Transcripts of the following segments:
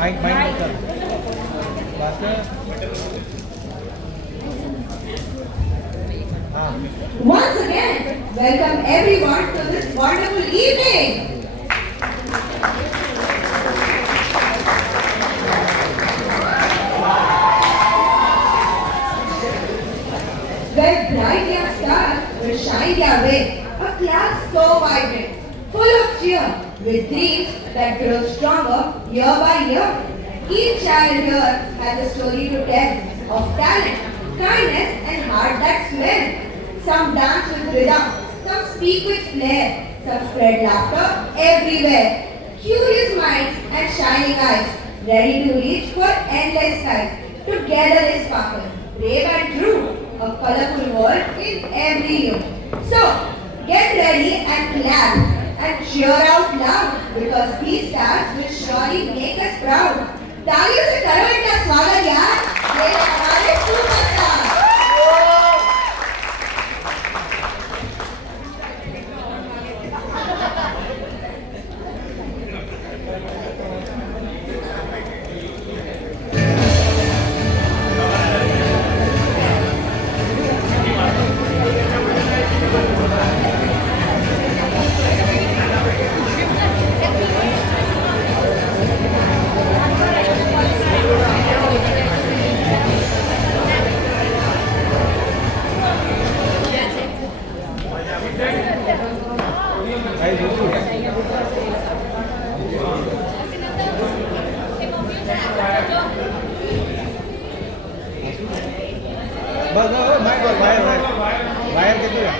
Mic कर बात कर हाँ Once again, welcome everyone to this wonderful evening. Where bright young stars will shine their way, a class so vibrant, full of cheer, with dreams that grow stronger year by year. Each child here has a story to tell of talent, kindness, and heart that swell. Some dance with rhythm, some speak with flair, some spread laughter everywhere. Curious minds and shining eyes, ready to reach for endless skies. Together they sparkle, brave and true, a colorful world in every you. So, get ready and clap and cheer out loud because these stars will surely make us proud. तालियों से करो इनका स्वागत यार, ये हमारे superstar. बस mic और वायर कितने का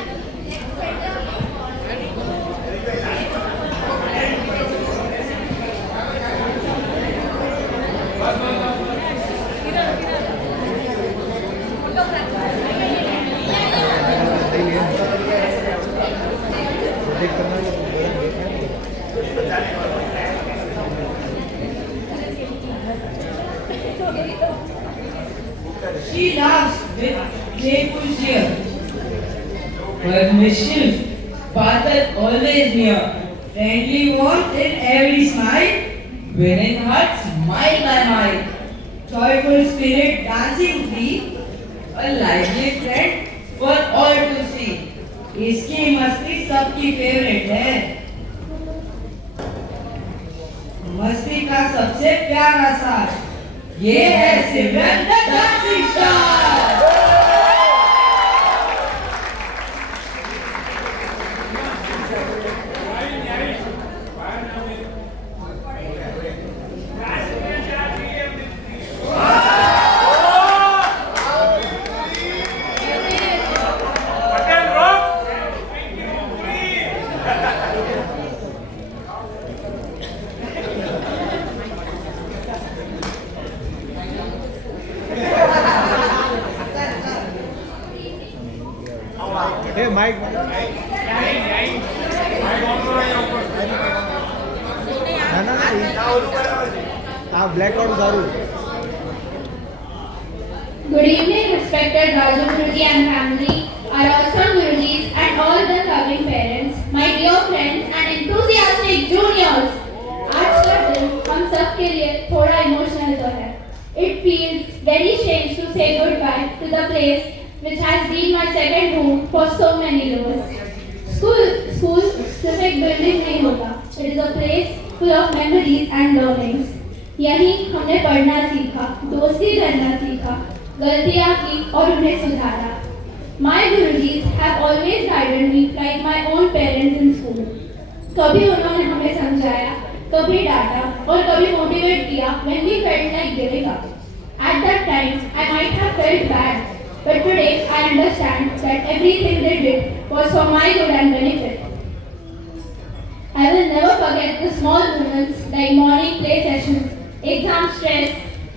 She laughs with playful cheer. Her mischief sparkle always near. Friendly warmth in every smile, winning hearts mile by mile. Joyful spirit dancing free, a lively friend for all to see. इसकी मस्ती सबकी favourite है. मस्ती का सबसे प्यारा साथ ये है सिमरन द डांसिंग स्टार. ए माइक ना आप ब्लैक आउट उतारो. Good evening, respected Raju Guruji and family, our awesome Gurujis and all the loving parents, my dear friends and enthusiastic juniors. आज का दिन हम सब के लिए थोड़ा इमोशनल तो है. It feels very strange to say goodbye to the place which has been my second home for so many years. School सिर्फ एक बिल्डिंग नहीं होता. It is a place full of memories and learnings. यहीं हमने पढ़ना सीखा, दोस्ती करना सीखा, गलतियाँ की और उन्हें सुधारा. My Gurujis have always guided me like my own parents in school. कभी उन्होंने हमें समझाया, कभी डांटा और कभी मोटिवेट किया when we felt like giving up. At that time, I might have felt bad, but today I understand that everything they did was for my good and benefit. I will never forget the small moments like morning play sessions, exam stress,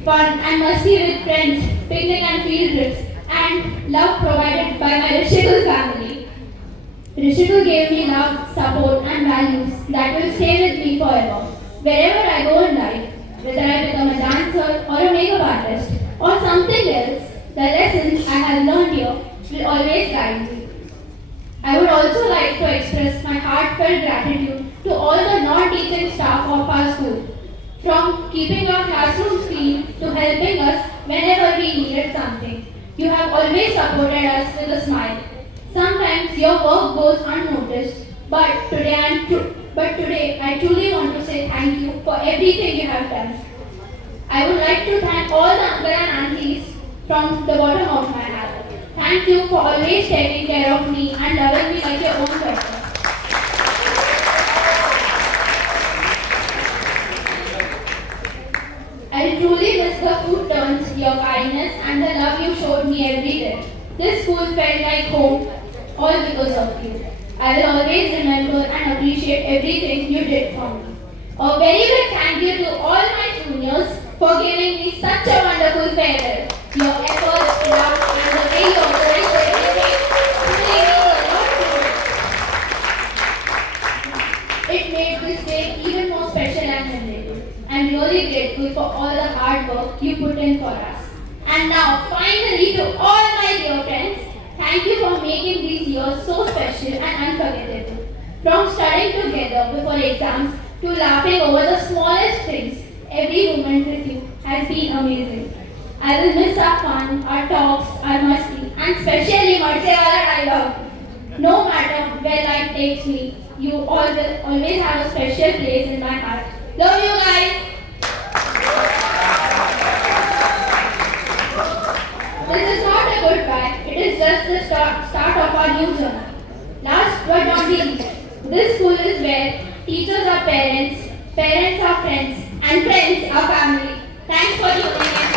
fun and mercy with friends, picnic and field trips, and love provided by my Rishikul family. Rishikul gave me love, support and values that will stay with me forever. Wherever I go in life, whether I become a dancer or a makeup artist or something else, the lessons I have learned here will always guide me. I would also like to express my heartfelt gratitude to all the non-teaching staff of our school From keeping our classrooms clean to helping us whenever we needed something. You have always supported us with a smile. Sometimes your work goes unnoticed, but today I truly want to say thank you for everything you have done. I would like to thank all the uncle and aunties from the bottom of my heart. Thank you for always taking care of me and loving me like your own daughter. I truly miss the food turns, your kindness, and the love you showed me every day. This school felt like home, all because of you. I will always remember and appreciate everything you did for me. A very big thank you to all my juniors for giving me such a wonderful farewell. Your efforts, love, and the way you organized everything truly means a lot to me. It made this day even more special and memorable. I'm really grateful for all the hard work you put in for us. And now, finally, to all my dear friends, thank you for making these years so special and unforgettable. From studying together before exams to laughing over the smallest things, every moment with you has been amazing. I will miss our fun, our talks, our musty, and especially Marsewala dialogue. No matter where life takes me, you all will always have a special place in my heart. Love you guys. This is not a goodbye, it is just the start of our new journey. Last but not least, this school is where teachers are parents, parents are friends, and friends are family. Thanks for tuning in.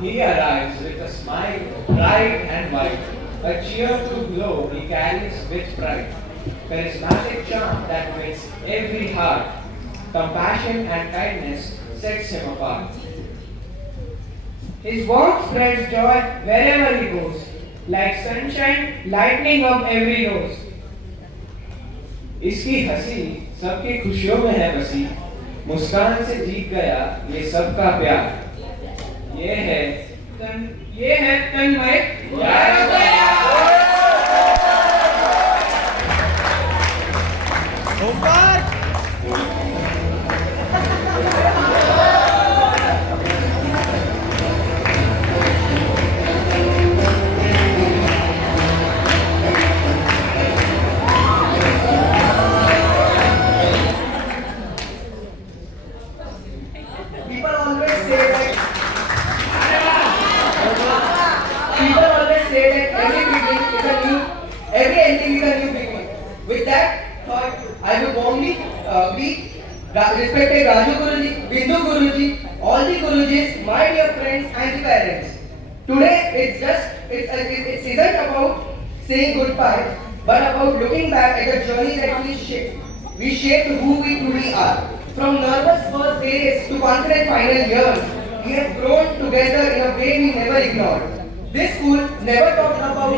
He arrives with a smile, bright and white, a cheerful glow he carries with pride, charismatic charm that wins every heart, compassion and kindness sets him apart. His warmth spreads joy wherever he goes, like sunshine lightening up every rose. इसकी हंसी सबकी खुशियों में है बसी, मुस्कान से जीत गया ये सबका प्यार। ये है तन्मय। People always say that every beginning is a new, every ending is a new beginning. With that thought, I will warmly greet respected Raju Guruji, Bindu Guruji, all the Gurujis, my dear friends and the parents. Today it isn't about saying goodbye, but about looking back at the journey that we shaped who we truly are. From nervous first days to confident final years, we have grown together in a way we never ignored. This school never talked about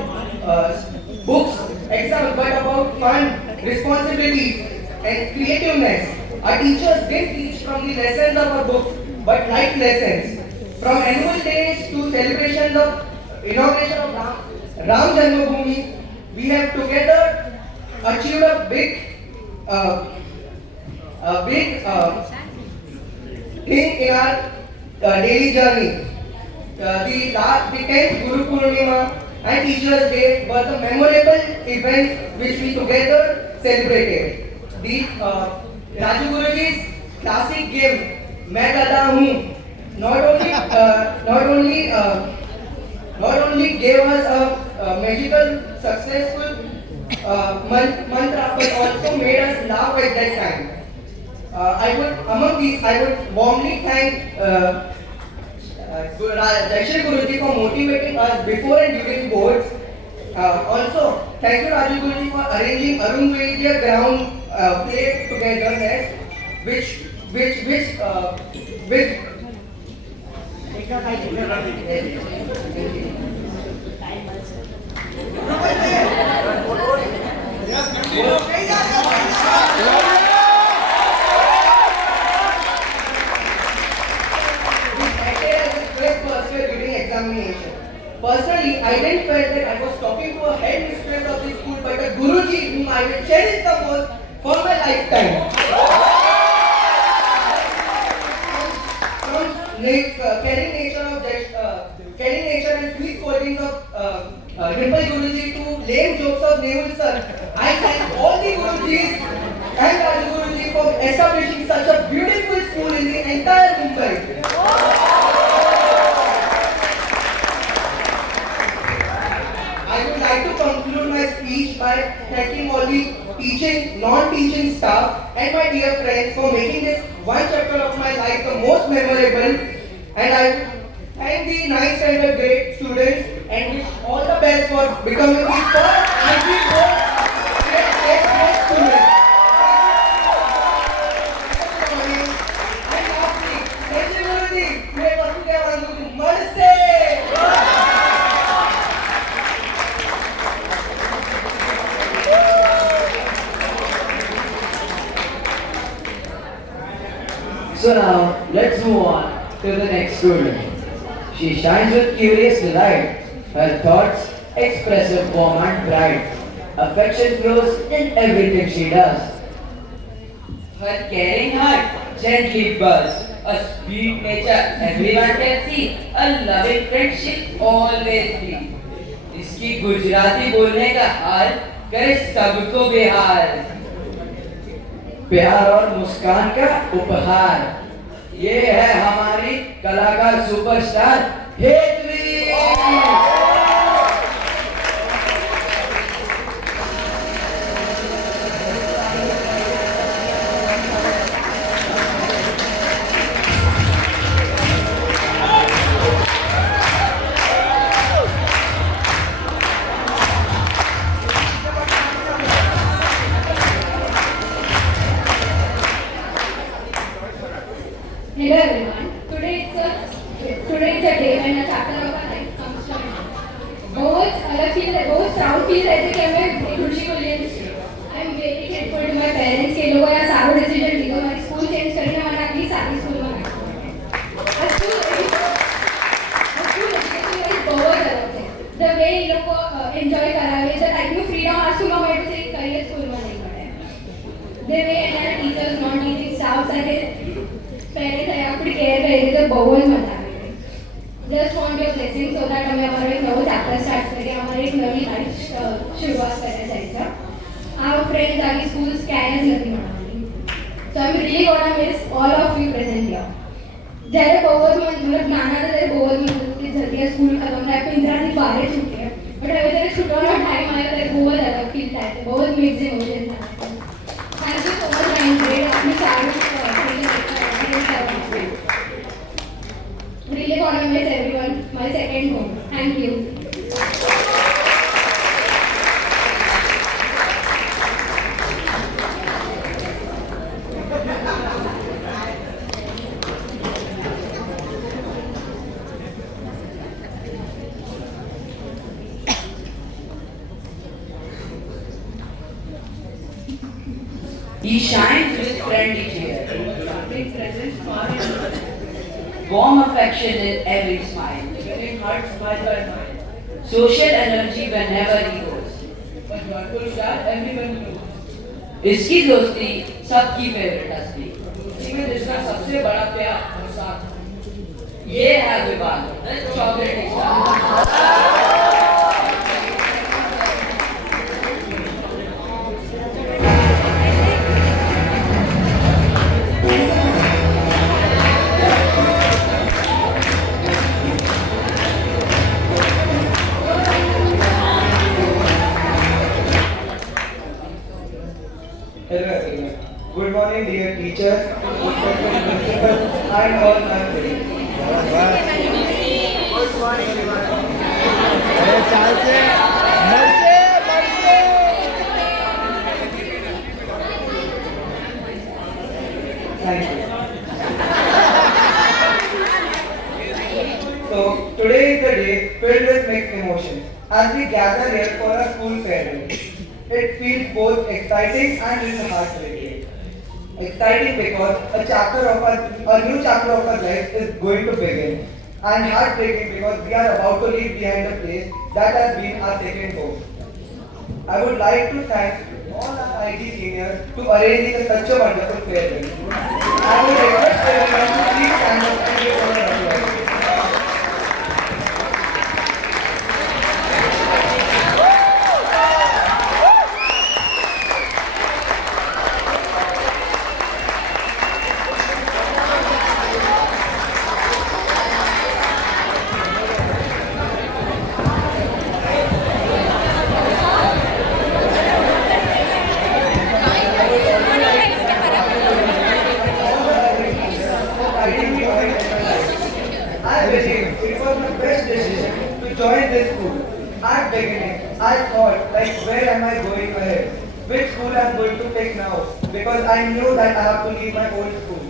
books, exams, but about fun, responsibilities, and creativeness. Our teachers didn't teach from the lessons of our books, but life lessons. From annual days to celebrations of inauguration of Ram Janmabhoomi, we have together achieved a big thing in our daily journey. The 10th Guru Purnima and Teachers Day were the memorable events which we together celebrated. The Raju Guruji's classic game, Main Gada Hoon, not only gave us a magical, successful mantra, but also made us laugh at that time. I would warmly thank Dakshin Guruji for motivating us before and during boards. Also, thank you Raju Guruji for arranging Arun Vaidya ground play togetherness, which during examination. Personally, I didn't feel that I was talking to a head mistress of the school, but a Guruji whom I will cherish the most for my lifetime. From caring nature and sweet scoldings of Dimple Guruji to lame jokes of Nehul sir, I thank all the Gurujis and Raju Guruji for establishing such a beautiful school in the entire Mumbai. I would like to conclude my speech by thanking all the teaching, non-teaching staff and my dear friends for making this one chapter of my life the most memorable. And I thank the 9th standard grade students and wish all the best for becoming the first anti-board great students. And lastly, thank you Guruji. May Vasudeva Guruji Marse. So now, let's move on to the next student. She shines with curious delight, her thoughts expressive, warm and bright. Affection flows in everything she does. Her caring heart gently buzz, a sweet nature everyone can see, a loving friendship always be. इसकी गुजराती बोलने का हाल करे सबको बेहाल. प्यार और मुस्कान का उपहार, ये है हमारी कलाकार superstar Hetvi. Hello everyone. Today is a day when a chapter of our life comes to an end. बहुत proud feel रहते कि हमें खुशी को लिए I am very grateful to my parents के लोगों या सारो decision लिया हमारी school change करने वाला अगली सारी school में आ school education is बहुत अलग है. The way ये लोग को enjoy करावे, the type of freedom आज school में मेरे से कई school में नहीं पड़े. The way and teachers, non-teaching staff सारे parents are आपकी care करेंगे तो बहुत मजा आएगा. Just want your blessing so that हमें हमारा एक नया chapter start करें, हमारी एक नई life शुरुआत करें जाएगा. Our friends आगे schools carriers नहीं मनानी. So I'm really gonna miss all of you present here. जैसे बहुत मतलब गाना तो जैसे बहुत मतलब कि जल्दी स्कूल खत्म था, फिर इंदिरा जी बाहर छुट्टी है. But अभी जैसे छुट्टियों का time आया तो बहुत ज़्यादा feel था, बहुत mixed emotions था. Thank you so much, I'm great. आपने सारे really want to miss everyone, my second home. Thank you. He shines with friendly cheer, big presence far and wide. Warm affection in every smile, winning hearts mile by mile. Social energy whenever he goes, a joyful star everyone knows. इसकी दोस्ती सबकी favourite हस्ती, इसी में जिसका सबसे बड़ा प्यार और साथ, ये है विवाद, the chocolate star. Hello everyone. Good morning dear teachers, principal and all my colleagues. Good morning everyone. अरे चाल से मरसे Thank you. So today is the day filled with mixed emotions as we gather here for a school farewell. It feels both exciting and little heartbreaking. Exciting because a new chapter of our life is going to begin. and heartbreaking because we are about to leave behind a place that has been our second home. I would like to thank all our IT seniors to arranging such a wonderful farewell. I would request everyone to please stand up and give us an applause. I believe it was my best decision to join this school. At beginning, I thought like where am I going ahead? Which school I'm going to pick now? Because I knew that I have to leave my old school.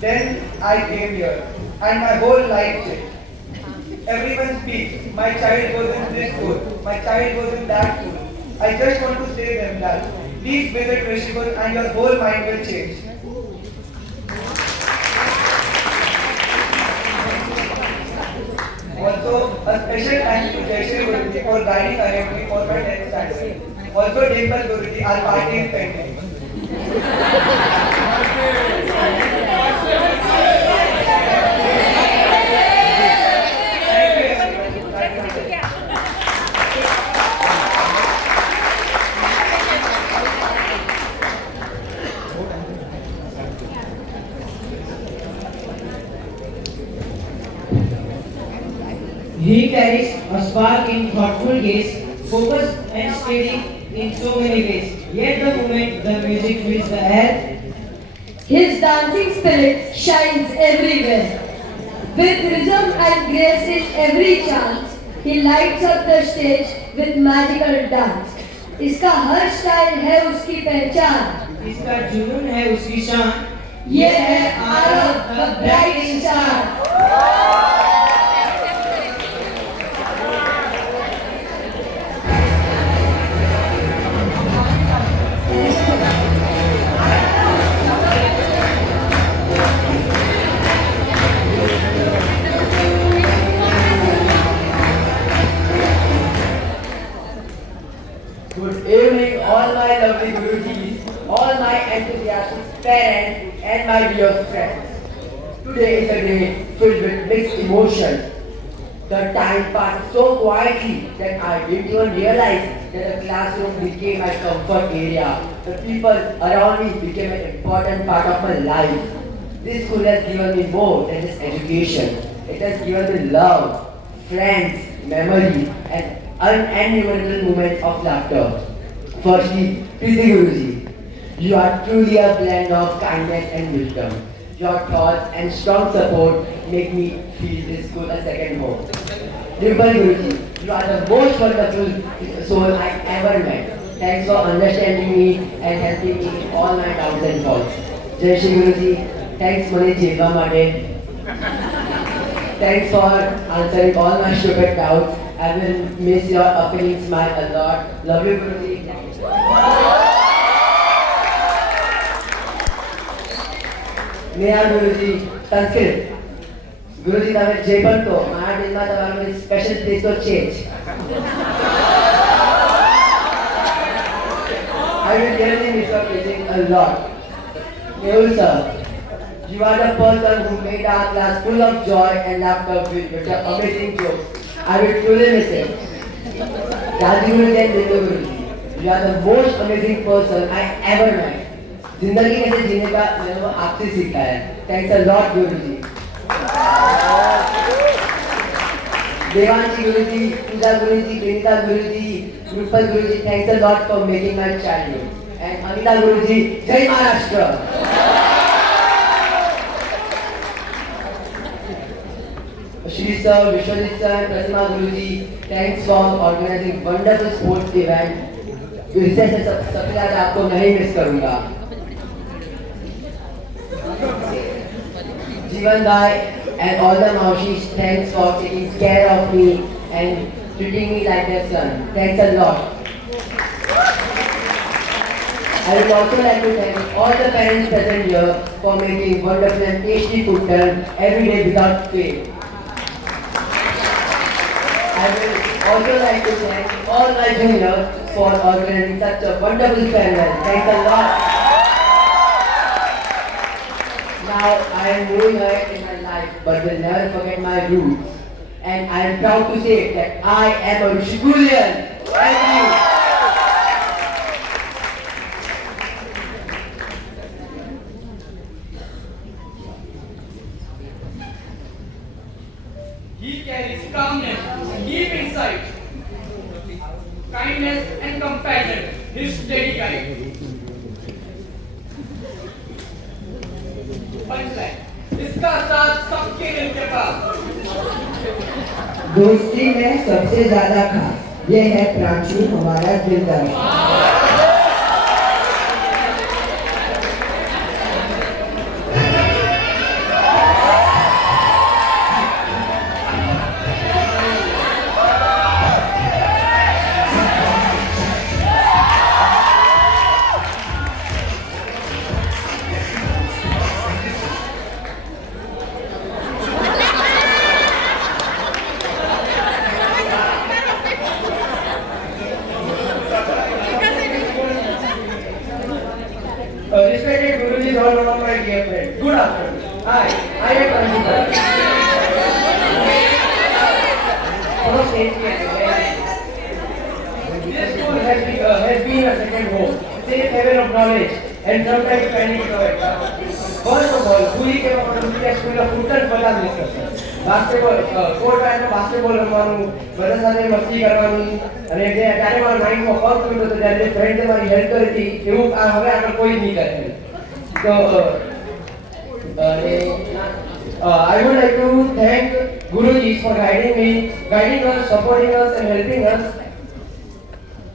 Then I came here and my whole life changed. Everyone speaks, my child goes in this school, my child goes in that school. I just want to say them that please visit Rishikul and your whole mind will change. Also, a special thanks to Jaishree Guruji for guiding me for my 10th standard. Also, Dimple Guruji, our party is pending. He carries a spark in thoughtful gaze, focused and steady in so many ways. Yet the moment the music fills the air, His dancing spirit shines everywhere. With rhythm and grace in every chance, he lights up the stage with magical dance. इसका हर style है उसकी पहचान. इसका जुनून है उसकी शान. ये है Aarav the bright star. Good evening, all my lovely Gurujis, all my enthusiastic parents, and my dear friends. Today is a day filled with mixed emotion. The time passed so quietly that I didn't even realize that the classroom became my comfort area. The people around me became an important part of my life. This school has given me more than just education. It has given me love, friends, memories, and unending moments of laughter. Firstly, Preeti Guruji, you are truly a blend of kindness and wisdom. Your thoughts and strong support make me feel this school a second home. Dimple Guruji, you are the most wonderful soul I ever met. Thanks for understanding me and helping me in all my doubts and faults. Jaishree Guruji, thanks મને જીવવા માટે. Thanks for answering all my stupid doubts. I will miss your appealing smile a lot. Love you, Guruji. Neha Guruji, Sanskrit. Guruji, તમે જે પણ કહો, મારા દિલમાં તમારું સ્પેશિયલ પ્લેસ તો છે જ. I will really miss your teaching a lot. Mehul sir, you are the person who made our class full of joy and laughter with your amazing jokes. I will truly miss it. Rajguru and Bindu Guruji, you are the most amazing person I ever met. जिंदगी कैसे जीने का मैंने वो आपसे सीखा है. Thanks a lot, Guruji. Devanshi Guruji, Pooja Guruji, Vinita Guruji, Rupal Guruji, thanks a lot for making my childhood. And Anita Guruji, Jai Maharashtra. Shri Sir, Vishwajit Sir, and Pratima Guruji, thanks for organizing wonderful sports event. इससे सबसे ज़्यादा आपको नहीं miss करूँगा. Jeevan Bhai and all the Maushis, thanks for taking care of me and treating me like their son. Thanks a lot. I would also like to thank all the parents present here for making wonderful and tasty food done every day without fail. I will also like to thank all my juniors for organizing such a wonderful farewell. Thanks a lot. Now I am moving ahead in my life, but will never forget my roots. And I am proud to say that I am a Rishikulian. Thank you. He carries calmness, deep insight, kindness and compassion, his steady guide. Punchline. इसका साथ सबके दिल के पास. दोस्ती में सबसे ज्यादा खास ये है प्रांशु हमारा दिलदार. Respected Guruji, all of my dear friends. Good afternoon. Hi, I am Pranjita. First this school has been a second home, safe haven of knowledge, and sometimes panic knowledge. First of all, Guri came up with a school of football બધા miss કરશે. Basketball court આવે તો basketball રમવાનું, બધા સાથે મસ્તી કરવાની અને જે ત્યારે મારા માઇન્ડમાં ફર્ક થયું હતું ત્યારે ફ્રેન્ડે મારી હેલ્પ કરી હતી એવું હવે આગળ કોઈ નહીં કરે. તો I would like to thank Guruji for guiding us, supporting us and helping us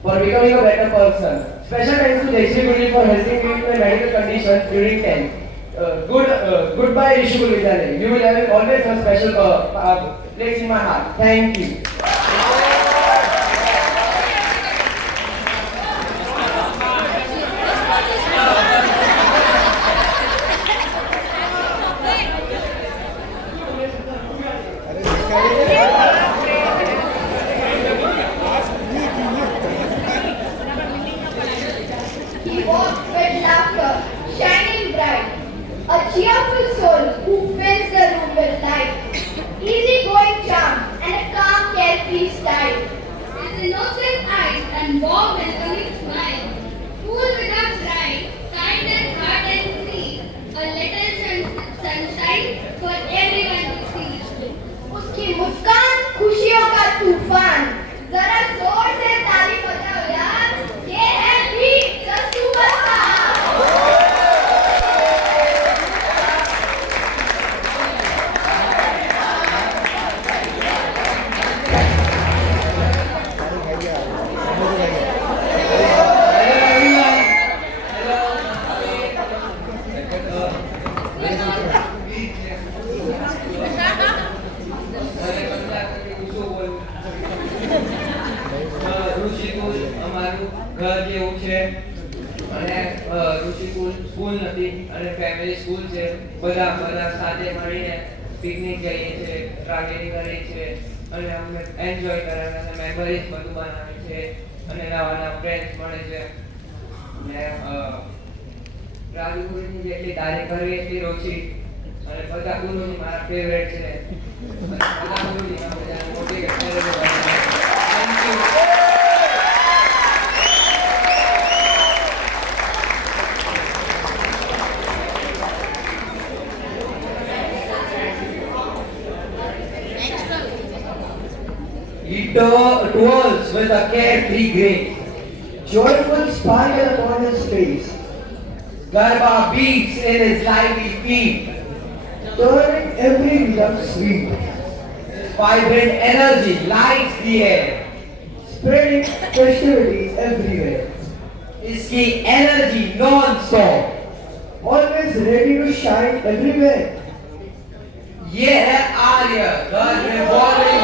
for becoming a better person. Special thanks to Jayashree Guruji for helping me with my medical conditions during 10th. Goodbye Rishikul Vidyalaya. You will have always a special place in my heart. Thank you. He walks with laughter, shining bright. A cheerful soul who fills the room with light. Easy-going charm and a calm, carefree style. His innocent eyes and warm welcoming smile. Cool without pride, kind and heart and free. A little sunshine for everyone to see. उसकी मुस्कान खुशियों का तूफान. जरा जोर से ताली बजाओ यार. ये है बीट द सुपरस्टार. ઋષિકુલ અમારું ઘર જેવું છે અને ઋષિકુલ સ્કૂલ નથી અને ફેમિલી સ્કૂલ છે. બધા સાથે મળીને પિકનિક જઈએ છીએ, ટ્રાવેલિંગ કરીએ છીએ અને અમે એન્જોય કરે અને મેમરીઝ બધું બનાવીએ છીએ અને નવા ફ્રેન્ડ્સ મળે છે. અને રાજુ ગુરુની જેટલી તારીફ કરવી એટલી ઓછી અને બધા ગુરુજી મારા ફેવરેટ છે. બધા ગુરુજી બધાને મોટિવેટ કરે છે. Thank you. He twirls with a carefree grace, joyful sparkle upon his face. Garba beats in his lively feet. Turning every rhythm sweet, Vibrant energy lights the air. spreading festivity everywhere. इसकी energy non-stop. Always ready to shine everywhere. ये है आर्य, the revolving.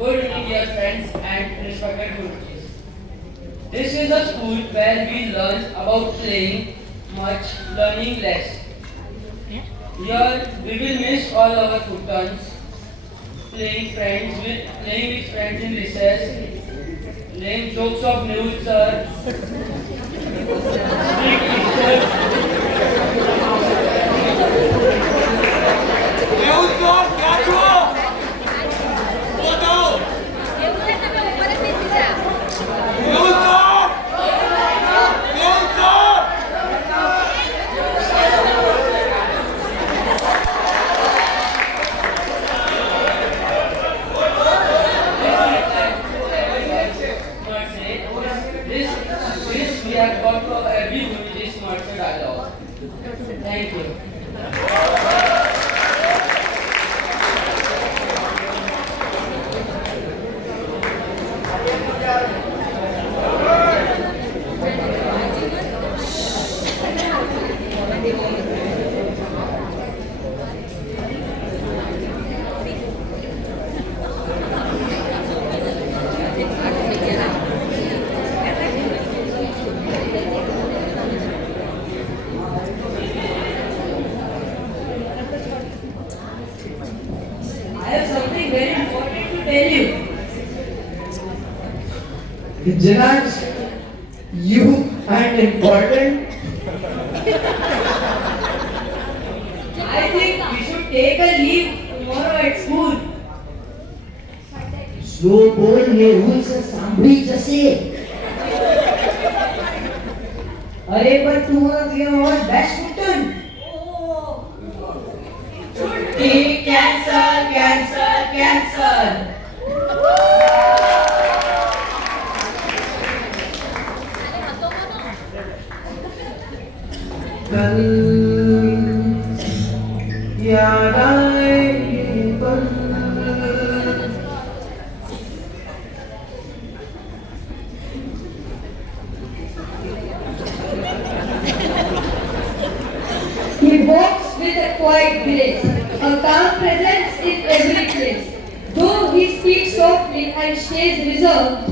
good evening, dear friends and respected Guruji. This is a school where we learn about playing much, learning less. Here we will miss all our foot turns, playing with friends in recess, lame jokes of Nehul sir, strict teachers. Not say this we have got for every Guruji's not say dialogue. Thank you. I have something very important to tell you. Janaj, you and important. I think we should take a leave tomorrow at school. Slow बोल नेहुल से सांभळी जसे अरे पण तू और badminton Cancel. कल याद आए पल He walks with a quiet grace, a calm presence in every place. Though he speaks softly and stays reserved,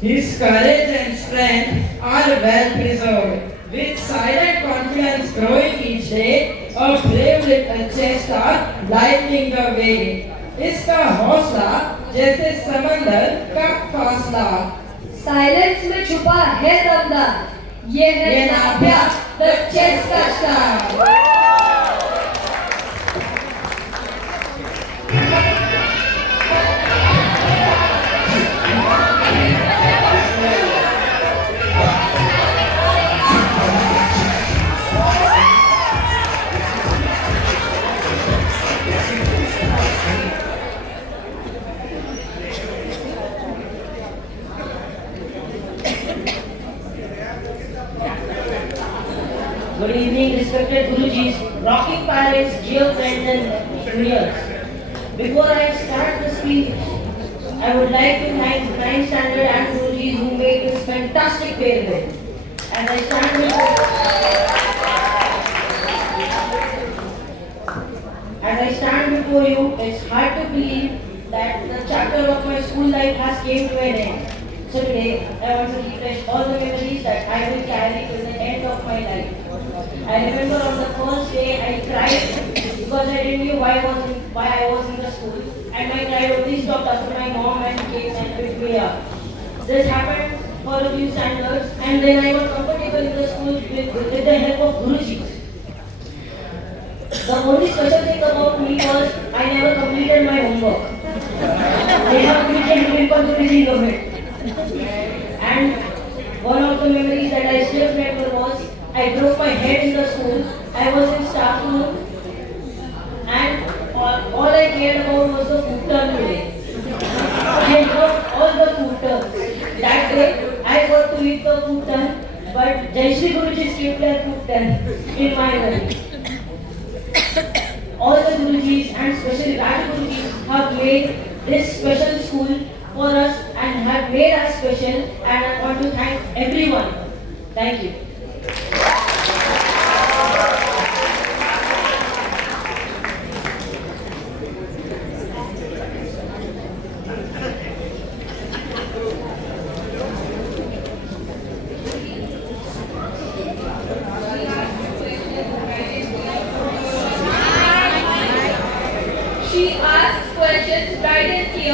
His courage and strength are well preserved. With silent confidence growing each day, a brave little chest are lightening the way. इसका हौसला जैसे समंदर का फासला. silence में छुपा है दमदार. ये है नाभ्या, the chess का star. Good evening, respected Gurujis, rocking parents, dear friends and juniors. Before I start the speech, I would like to thank 9th standard and Gurujis who made this fantastic farewell. As I stand before you, it's hard to believe that the chapter of my school life has came to an end. So today, I want to refresh all the memories that I will carry till the end of my life. I remember on the first day I cried because I didn't know why I was in the school. And my cry only stopped after my mom and came and picked me up. This happened for a few standards and then I got comfortable in the school with the help of Gurujis. The only special thing about me was I never completed my homework. They have completed doing for the reason of it. And one of the memories that I still remember was I broke my head in the school. I was in staff room and all I cared about was the food turn today. I broke all the food turns. That day I got to eat the food turn, but Jayashree Guruji skipped their food turn in my way. All the Gurujis and especially Raj Gurujis have made this special school for us and have made us special, and I want to thank everyone. Thank you.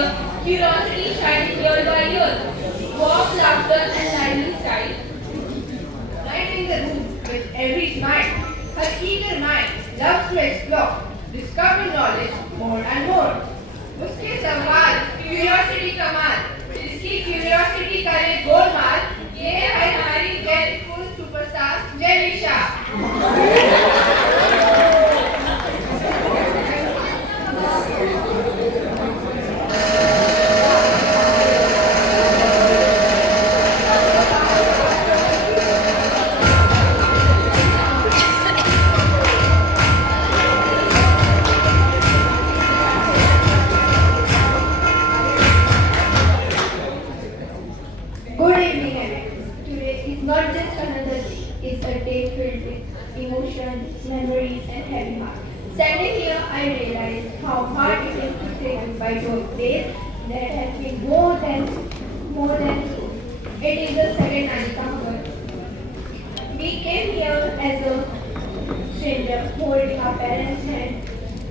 year, curiosity shining year by year. Warm laughter and lively style. Lighting the room with every smile. Her eager mind loves to explore, discover knowledge more and more. उसके सवाल curiosity कमाल, जिसकी curiosity करे गोलमाल, ये है हमारी very cool superstar Jenisha. Good evening, everyone. Today is not just another day, it's a day filled with emotions, memories, and heavy heart. Standing here, I realize how hard it is to say goodbye to a place that has been more than school. It is the second Anita. We came here as a stranger, holding our parents' hand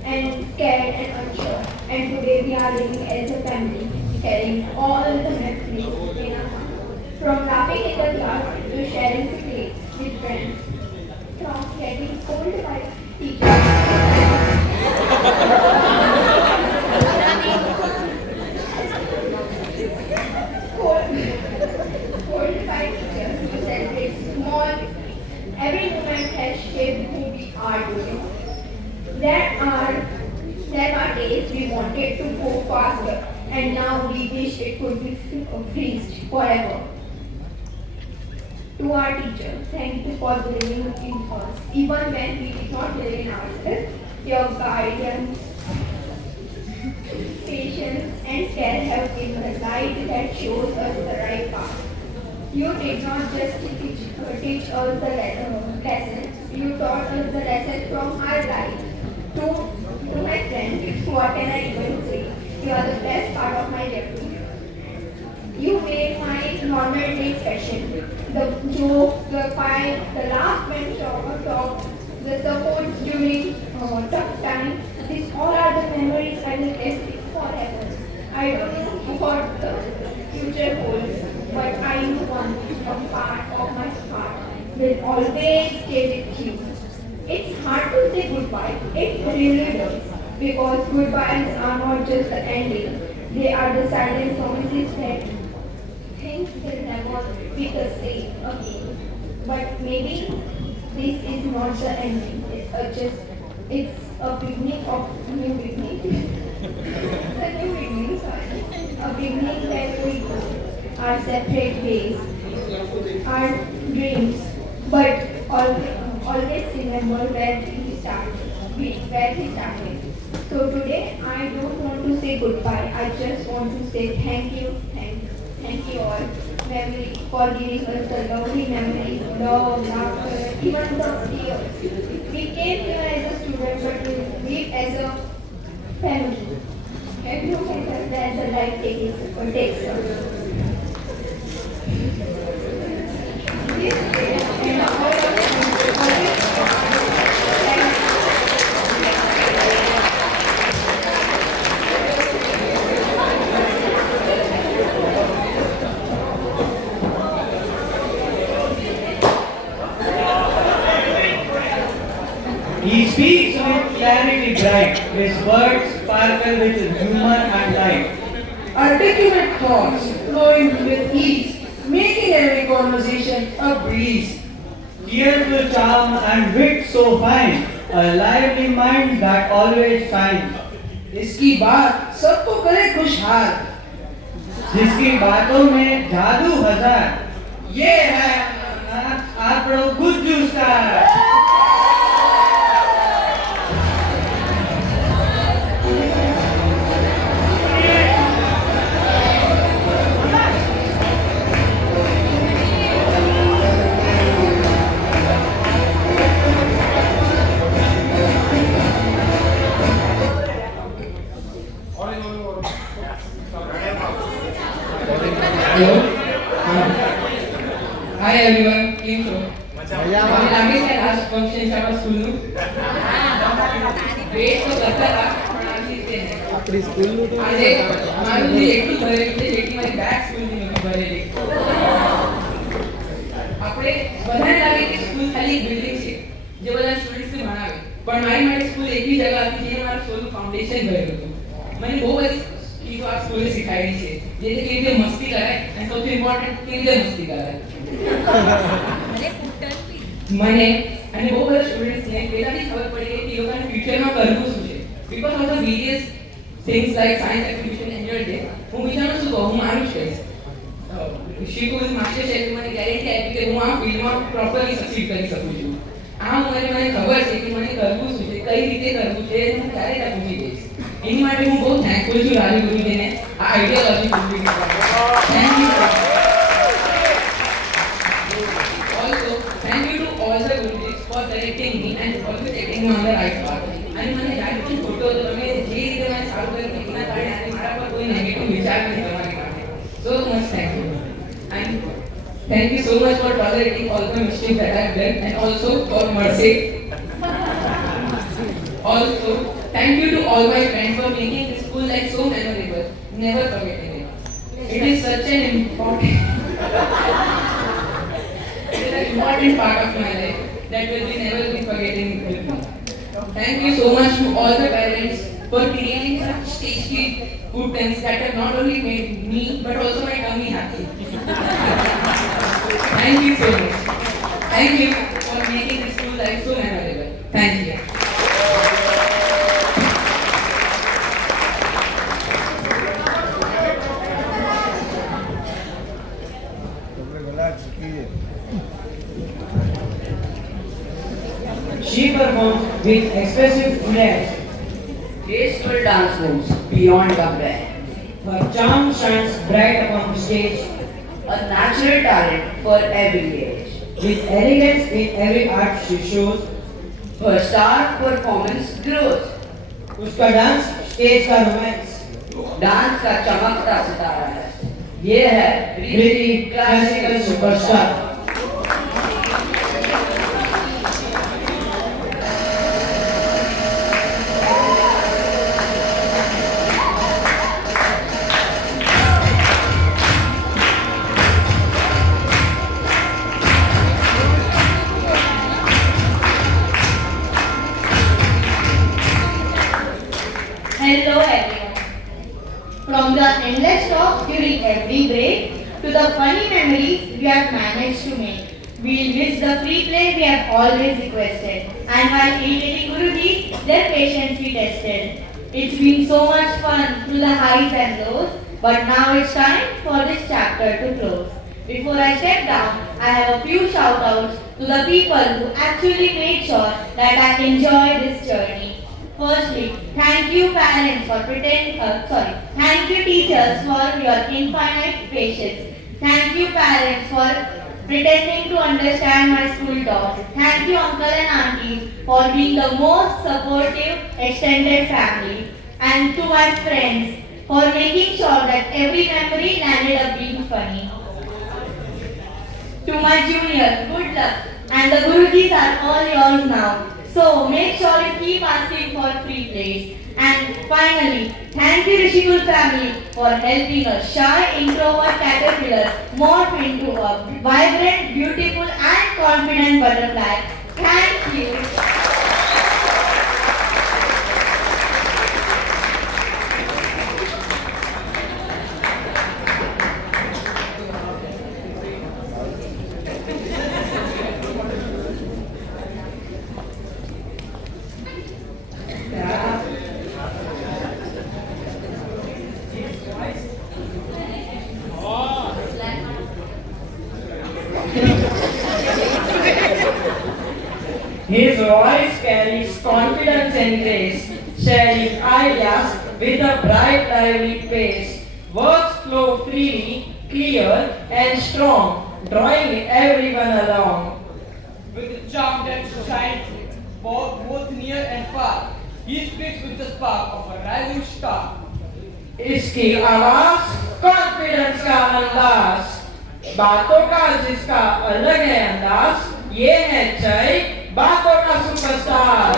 and scared and unsure. And today we are living as a family, carrying all the memories in our hearts. From laughing in the class to sharing secrets with friends, from getting scolded by teachers, scolded by teachers to celebrate small victories. Every moment has shaped who we are today. There are days we wanted to go faster, and now we wish it could be freezed forever. To our teacher, thank you for believing in us, even when we did not believe in ourselves. Your guidance, patience, and care have been the light that shows us the right path. You did not just teach us the lesson, you taught us the lesson from our life. To my friend, what can I even say? You are the best part of my journey. You made my normal day special. The jokes, the fights, the last bench talk, the supports during tough time. These all are the memories I will keep forever. I don't know what the future holds, but I know one part of my heart will always stay with you. It's hard to say goodbye. It really does. Because goodbyes are not just the ending. They are the silent promises that things will never be the same again. But maybe this is not the ending. It's a beginning of new beginning. It's a new beginning, sorry. A beginning where we go our separate ways, our dreams, but always remember where we started. So today I don't want to say goodbye. I just want to say thank you all, memory, for giving us the lovely memories, love, laughter, even the tears. We came here as a student, but we live as a family. And you can tell that the life takes us. This day and all of He speaks with clarity bright, his words sparkle with humor and light. Articulate thoughts flowing with ease, making every conversation a breeze. Tearful charm and wit so fine, a lively mind that always shines. इसकी बात सबको करे खुशहाल, जिसकी बातों में जादू हजार, ये है आपरो Gujju star. Hello. Hi everyone. કેમ છો? મને લાગે છે લાસ્ટ ફંક્શન છે આપણા સ્કૂલનું. વેટ તો કરતા હતા પણ આવી રીતે નહીં. આજે મારું જે એટલું ભરેલું છે જેટલી મારી બેગ સ્કૂલની નથી ભરેલી. આપણે બધાને લાગે કે સ્કૂલ ખાલી એક બિલ્ડિંગ છે જે બધા સ્ટુડન્ટ્સને ભણાવે, પણ મારી માટે સ્કૂલ એવી જગ્યા હતી જે મારું સોનું ફાઉન્ડેશન ભરેલું હતું. મને બહુ બધી ચીજો આ સ્કૂલે શીખાડી છે, જે છે કેવી રીતે મસ્તી કરાય અને સૌથી ઇમ્પોર્ટન્ટ કેવી રીતે મસ્તી કરાય. મને અને બહુ બધા સ્ટુડન્ટ્સને પહેલાથી ખબર પડી ગઈ કે એ લોકોને ફ્યુચરમાં કરવું શું છે. Because of the various things like science activity enjoy day, હું વિચારું છું કે હું મારું જ કહીશ. શીખવું માસ્ટર છે મને ગેરંટી આપી કે હું આ ફિલ્ડમાં પ્રોપરલી સક્સીડ કરી શકું છું. આ મને ખબર છે કે મને કરવું શું છે, કઈ રીતે કરવું છે, હું ક્યારે ત્યાં પહોંચી જઈશ. એની માટે હું બહુ થેન્કફુલ છું રાજુ ગુરુજીને આ આઈડિયોલોજી પૂરી કરવા. Thank you. Also, thank you to all the Gurujis for directing me and always taking me on the right path. અને મને જ્યારે પણ ફોટો તો તમે જે રીતે મને સારું કર્યું એના કારણે અને મારા પર કોઈ નેગેટિવ વિચાર નહીં કરવાની માટે. So much thank you. And thank you so much for tolerating all the mistakes that I've done and also for mercy. Also, thank you to all my friends for making this school life so memorable. Never forgetting it. It is such an important important part of my life that will be never be forgetting with me. Thank you so much to all the parents for creating such tasty food times that have not only made me but also my tummy happy. Thank you so much. Thank you for making this school life so memorable. Thank you. She performs with expressive grace. Graceful dance moves beyond compare. Her charm shines bright upon the stage. A natural talent for every age. With elegance in every art she shows, her star performance grows. उसका dance stage का romance, dance का चमकता सितारा है. ये है Kriti classical superstar. Hello everyone. From the endless talk during every break to the funny memories we have managed to make, we'll miss the free play we have always requested. And while irritating Gurujis, their patience we tested. It's been so much fun through the highs and lows, but now it's time for this chapter to close. Before I step down, I have a few shout outs to the people who actually made sure that I enjoy this journey. Firstly, thank you parents for thank you teachers for your infinite patience. Thank you parents for pretending to understand my school talks. Thank you uncle and aunties for being the most supportive extended family. And to my friends for making sure that every memory landed up being funny. To my juniors, good luck. And the Gurujis are all yours now. So make sure you keep asking for free plays. And finally, thank you Rishikul family for helping a shy introvert caterpillar morph into a vibrant, beautiful and confident butterfly. Thank you. His voice carries confidence and grace, sharing ideas with a bright, lively pace. Words flow freely, clear and strong, drawing everyone along. With a charm that shines both near and far, he speaks with the spark of a rising star. इसकी आवाज confidence का अंदाज, बातों का जिसका अलग है अंदाज, ये है जय बातों का superstar.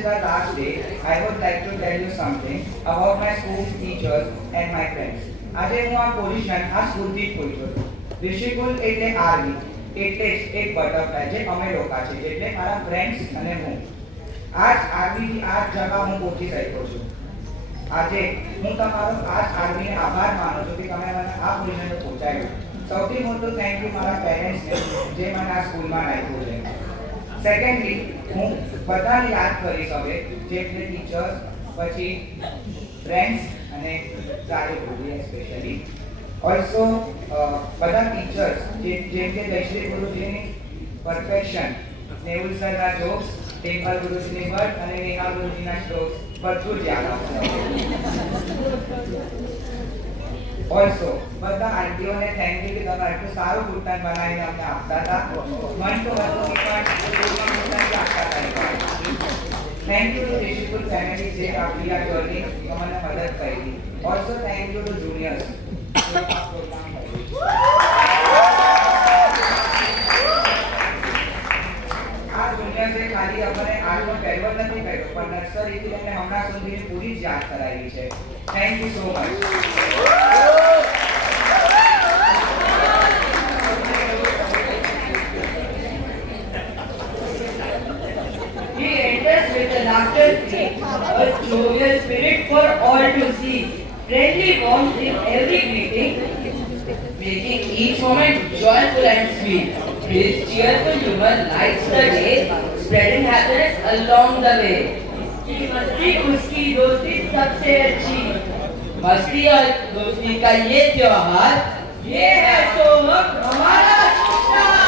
is the last day, I would like to tell you something about my school teachers and my friends. આજે હું આ પોઝિશન આ સ્કૂલથી જ પૂછ્યો છું. ઋષિકુલ એટલે આર્મી, એટલે જ એક બટરફ્લાય જે અમે લોકો છે, એટલે મારા ફ્રેન્ડ્સ અને હું. આજ આર્મીની આ જગા હું પહોંચી શક્યો છું. આજે હું તમારો આ આર્મીને આભાર માનું છું કે તમે મને આ પોઝિશન પર પહોંચાડ્યું. સૌથી મોટું થેન્ક યુ મારા પેરેન્ટ્સને જે મને આ સ્કૂલમાં નાખ્યું છે. સેકન્ડલી હું બધાને યાદ કરીશ હવે, જેમને ટીચર્સ, પછી ફ્રેન્ડ્સ અને રાજુ ગુરુજી એસ્પેશિયલી. ઓલ્સો બધા ટીચર્સ જેમ કે જયશ્રી ગુરુજીની પરફેક્શન, નેહુલ સરના જોક્સ, ટેમ્પલ ગુરુજીની વર્ડ અને નેહા ગુરુજીના સ્ટ્રોક્સ બધું જ યાદ આવશે. ઓલ્સો બધા આંટીઓને થેન્ક યુ કે તમે આટલું સારું કુર્તાન બનાવીને અમને આપતા હતા. મન તો હતું કે પણ સ્કૂલમાં કુર્તાન આપતા હતા. Thank you to Rishikul family જે આપણી આ જર્ની મને મદદ કરી. Also thank you to juniors. આ જુનિયર્સે ખાલી અમને આર્ટનો ફેરવર નથી કર્યો, પણ નર્સરીથી લઈને હમણાં સુધીની પૂરી જ યાદ કરાવી છે. Thank you so much. He enters with a laughter free, a jovial spirit for all to see, friendly warmth in every greeting, making each moment joyful and sweet. His cheerful humor lights the day, spreading happiness along the way. की मस्ती उसकी दोस्ती सबसे अच्छी, मस्ती और दोस्ती का ये त्योहार, ये है सोहम हमारा star.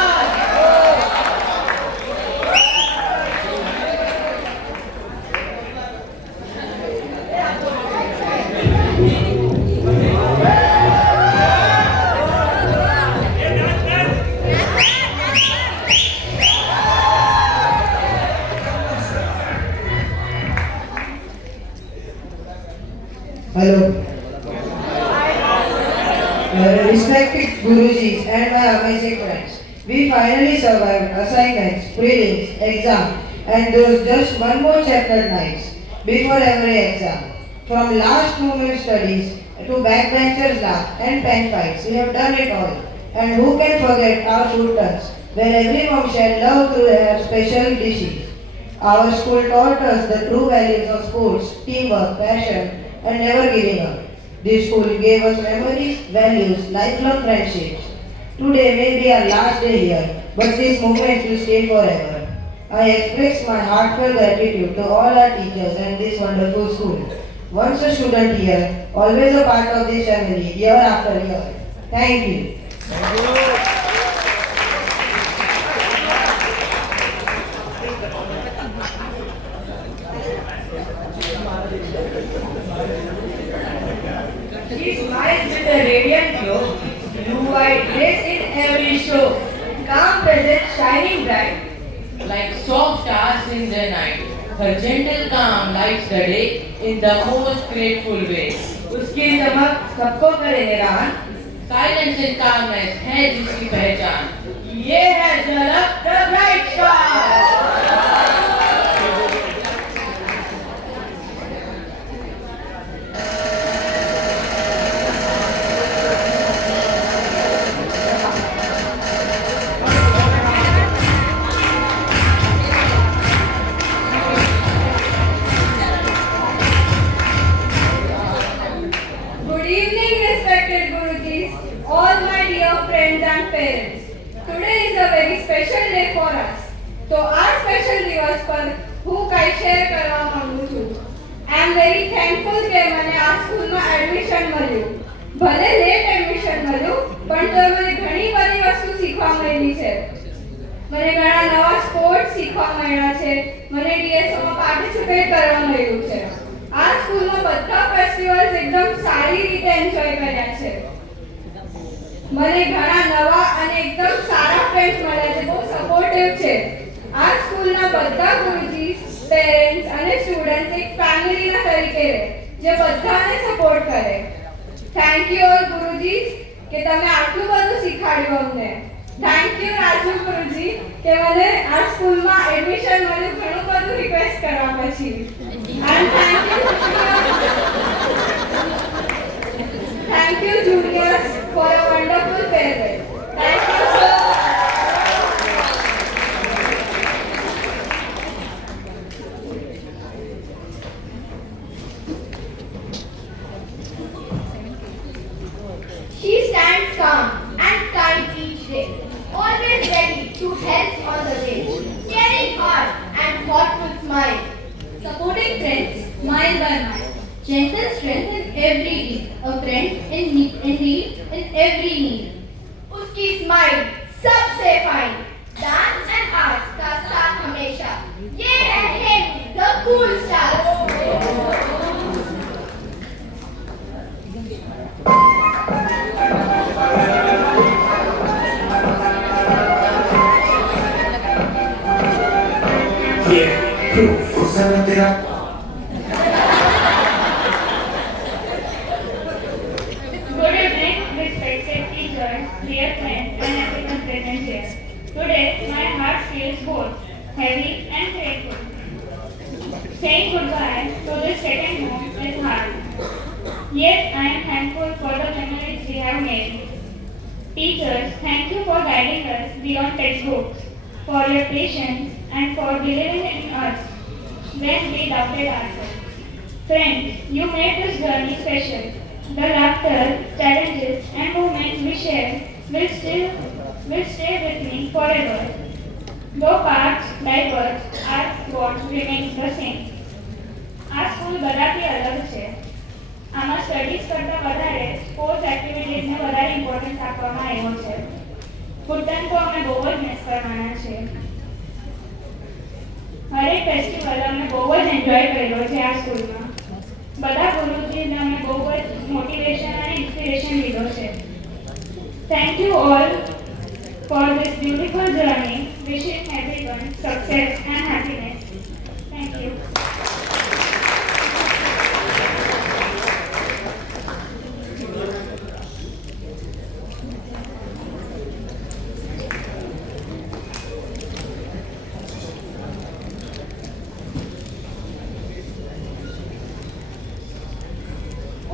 Hello. Respected Gurujis and my amazing friends, we finally survived assignments, prelims, exam, and there was just one more chapter nights before every exam. From last moment studies to backbenchers laugh and pen fights, we have done it all. And who can forget our sultans, where every mom shared love through their special dishes. Our school taught us the true values of sports, teamwork, passion, and never giving up. This school gave us memories, values, lifelong friendships. Today may be our last day here, but these moments will stay forever. I express my heartfelt gratitude to all our teachers and this wonderful school. Once a student here, always a part of this family, year after year. Thank you. She smiles with a radiant glow, blue-white grace in every show, calm presence shining bright, like soft stars in the night. Her gentle calm lights the day in the most grateful way. उसकी चमक सबको करे हैरान, silence and calmness है जिसकी पहचान. ये है झलक the bright star. Good evening, respected Gurujis, all my dear friends and parents. Today is a very special day for us. तो आज स्पेशल दिवस पर હું કઈ શેર કરવા માંગુ છું. I am very thankful કે મને આ સ્કૂલમાં એડમિશન મળ્યું. ભલે લેટ એડમિશન મળ્યું, પણ તો મને ઘણી બધી વસ્તુ શીખવા મળી છે. મને ઘણા નવા સ્પોર્ટ્સ શીખવા મળ્યા છે. મને ડીએસઓમાં પાર્ટિસિપેટ કરવા મળ્યું છે. આ સ્કૂલમાં બધા ફેસ્ટિવલ્સ એકદમ સારી રીતે એન્જોય કર્યા છે. મને ઘણા નવા અને એકદમ સારા ફ્રેન્ડ્સ મળ્યા છે, બહુ સપોર્ટિવ છે. આ સ્કૂલના બધા ગુરુજી, પેરેન્ટ્સ અને સ્ટુડન્ટ્સ એક ફેમિલીના તરીકે રહે, જે બધાને સપોર્ટ કરે. થેન્ક યુ ઓલ ગુરુજીસ કે તમે આટલું બધું શીખવાડ્યું અમને. થેન્ક યુ રાજુ ગુરુજી કે મને આ સ્કૂલમાં એડમિશન મળ્યું ઘણું બધું રિક્વેસ્ટ કરવા પછી and thank you juniors for a wonderful farewell thank you so She stands calm and kind each day, always ready to help on the way, caring hard and thoughtful smile, supporting friends mile by mile, gentle strength in every deed, a friend in need, in every need. उसकी smile सबसे fine, dance and arts का साथ हमेशा, ये है him the cool star. Good evening, respected teachers, dear friends, and everyone present here. Today, my heart feels both heavy and grateful. Saying goodbye to this second home is hard. Yet, I am thankful for the memories we have made. Teachers, thank you for guiding us beyond textbooks, for your patience, and for believing in us when we doubted ourselves. Friends, you made this journey special. The laughter, challenges, and moments we share will stay with me forever. Though paths diverge, our what remains the same. આ school બધાથી અલગ છે. આમાં studies કરતાં વધારે sports એક્ટિવિટીઝને વધારે importance આપવામાં આવ્યો છે. ફૂટન તો અમે બહુ જ મિસ કરવાના છે. હરેક ફેસ્ટિવલ અમે બહુ જ એન્જોય કર્યો છે આ સ્કૂલમાં. બધા ગુરુજીને અમે બહુ જ મોટિવેશન અને ઇન્સ્પિરેશન લીધો છે. Thank you all for this beautiful journey. Wishing everyone success and happiness. Thank you.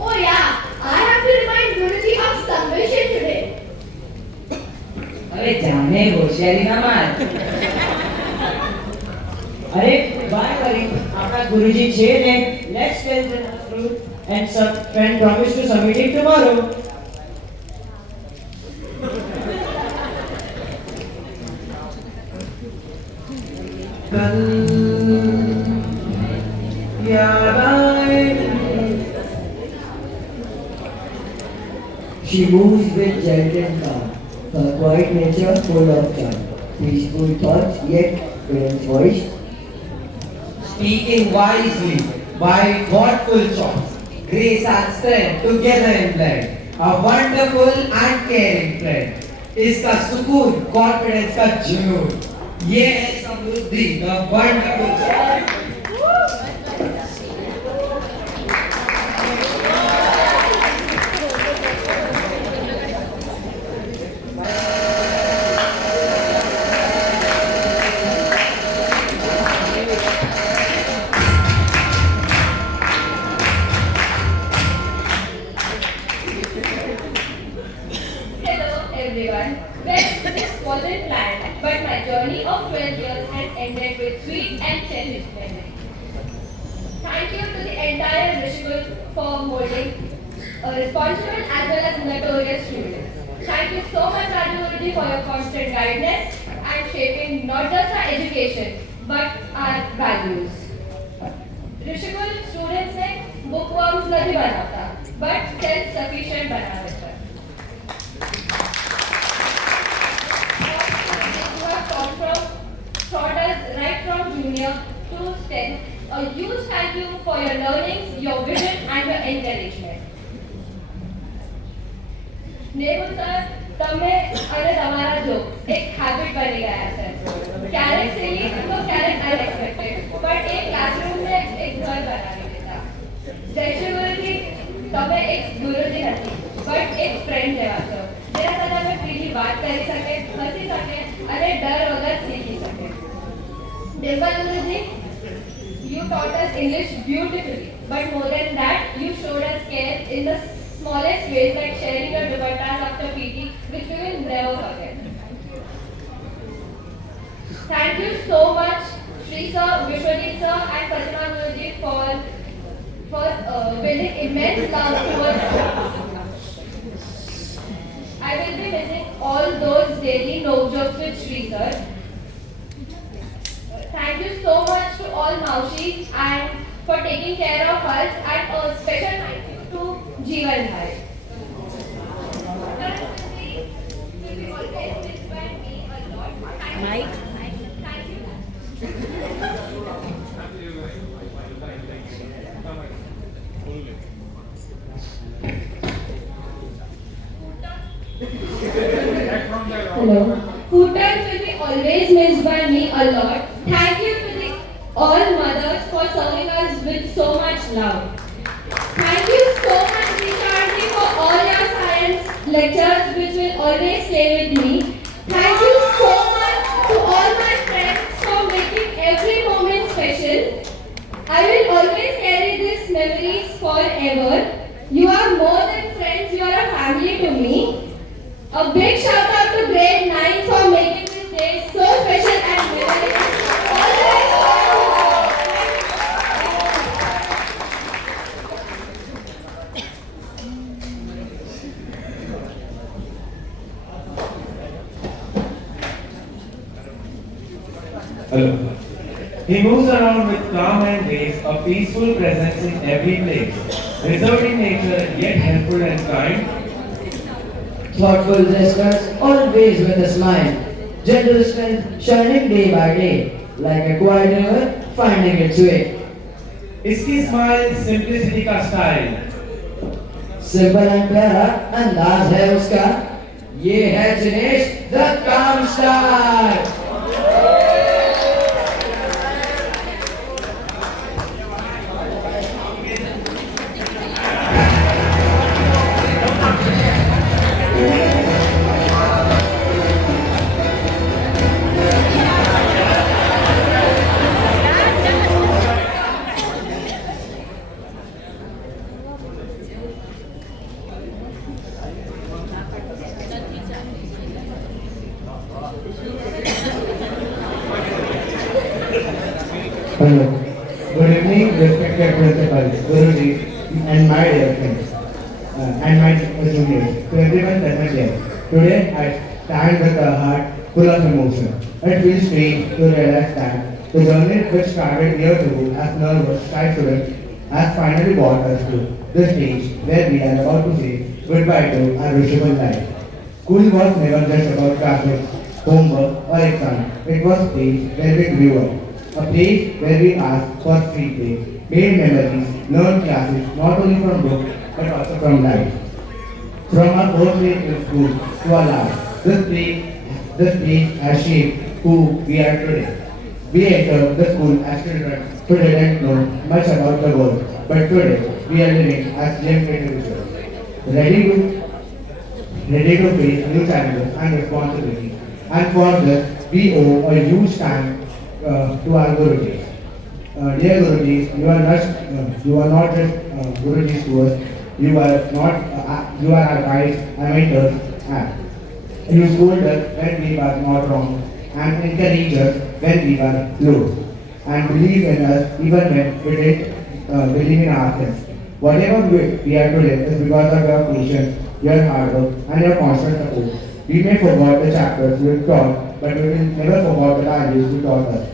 Oh yeah, I have to remind Guruji of some mission today. અરે જાને હોશિયારી ના માર. અરે બાય કરી આપણા ગુરુજી છે ને, let's tell them the truth and promise to submit it tomorrow. She moves with gentle calm, her quiet nature full of charm, peaceful thoughts yet parents' voice. Speaking wisely, by thoughtful choice, grace and strength together in blend. A wonderful and caring friend. इसका सुकून, confidence का जुनून. ये है समृद्धि, the wonderful child. Hello everyone. Well, this wasn't planned, but my journey of 12 years has ended with sweet and cherished memories. Thank you to the entire Rishikul for molding a responsible as well as notorious students. Thank you so much Raju Guruji for your constant guidance and shaping not just our education but our values. Rishikul students ने bookworms नहीं बनाता but self-sufficient बनावे છે. Taught us right from junior to 10th. A huge thank you for your learnings, your vision and your encouragement. Nehul sir, તમે અને તમારા jokes એક habit બની ગયા છે. ક્યારેક સિલી તો ક્યારેક અનએક્સપેક્ટેડ, બટ એ ક્લાસરૂમને એક ઘર બનાવી દેતા. જયશ્રી ગુરુજી, તમે એક ગુરુજી નથી, બટ એક ફ્રેન્ડ જેવા છો, જેના સાથે અમે ફ્રીલી વાત કરી શકે, હસી English beautifully. But more than that, you showed us care in the smallest ways, like sharing your dupattas after PT, which we will never forget. Thank you so much, Shri Sir, Vishwajit Sir, and Pratima Guruji for building immense love towards us. I will be missing all those daily no jokes with Shri Sir. Thank you so much to all Maushis and for taking care of us, and a special thank you to Jeevan Bhai. Will be always inspire me a lot. Thank you. Thank you. Hello. Hooters will be always missed by me a lot. Thank you to the all mothers for serving us with so much love. Thank you so much, Rishardi, for all your science lectures, which will always stay with me. Thank you so much to all my friends for making every moment special. I will always carry these memories forever. You are more than friends, you are a family to me. A big shout out to grade 9 for making this day so special and memorable. All the best. Hello. He moves around with calm and grace, a peaceful presence in every place, reserved in nature yet helpful and kind. Thoughtful gestures, always with a smile. Gentle strength shining day by day, like a quiet river finding its way. इसकी smile simplicity का style, Simple and प्यारा अंदाज है उसका. ये है Jinesh the काम star. Hello. Good evening, respected principal, Guruji, and my dear friends, and my juniors, to everyone present here. Today, I stand with a heart full of emotion. It feels strange to realize that the journey which started years ago as nervous, shy students has finally brought us to this stage where we are about to say goodbye to our visible life. School was never just about classes, homework, or exams. It was a place where we grew up. A place where we asked for free play, made memories, learned classes not only from books but also from life. From our first day in school to our last, this place has shaped who we are today. We entered the school as children who didn't know much about the world, but today we are living as young individuals, ready to face new challenges and responsibilities. And for this, we owe a huge thanks to our Gurujis. Dear Gurujis, you are not just Gurujis to us. You are our guides and mentors. And you scold us when we were not wrong, and encourage us when we were low, and believe in us even when we didn't believe in ourselves. Whatever we are today is because of your patience, your hard work, and your constant support. We may forget the chapters you taught, but we will never forget the values you taught us.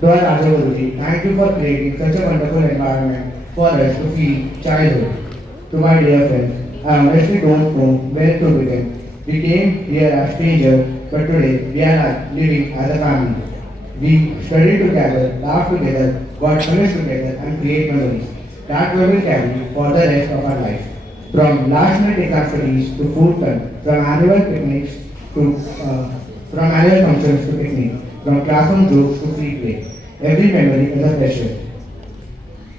To our Raja Guruji, thank you for creating such a wonderful environment for us to feel childhood. To my dear friends, I honestly don't know where to begin. We came here as strangers, but today we are living as a family. We study together, laugh together, got punished together, and create memories that we will carry for the rest of our life. From last minute exam studies to food fun, from annual picnics to from annual functions to picnic, from classroom jokes to free play. Every memory is a treasure.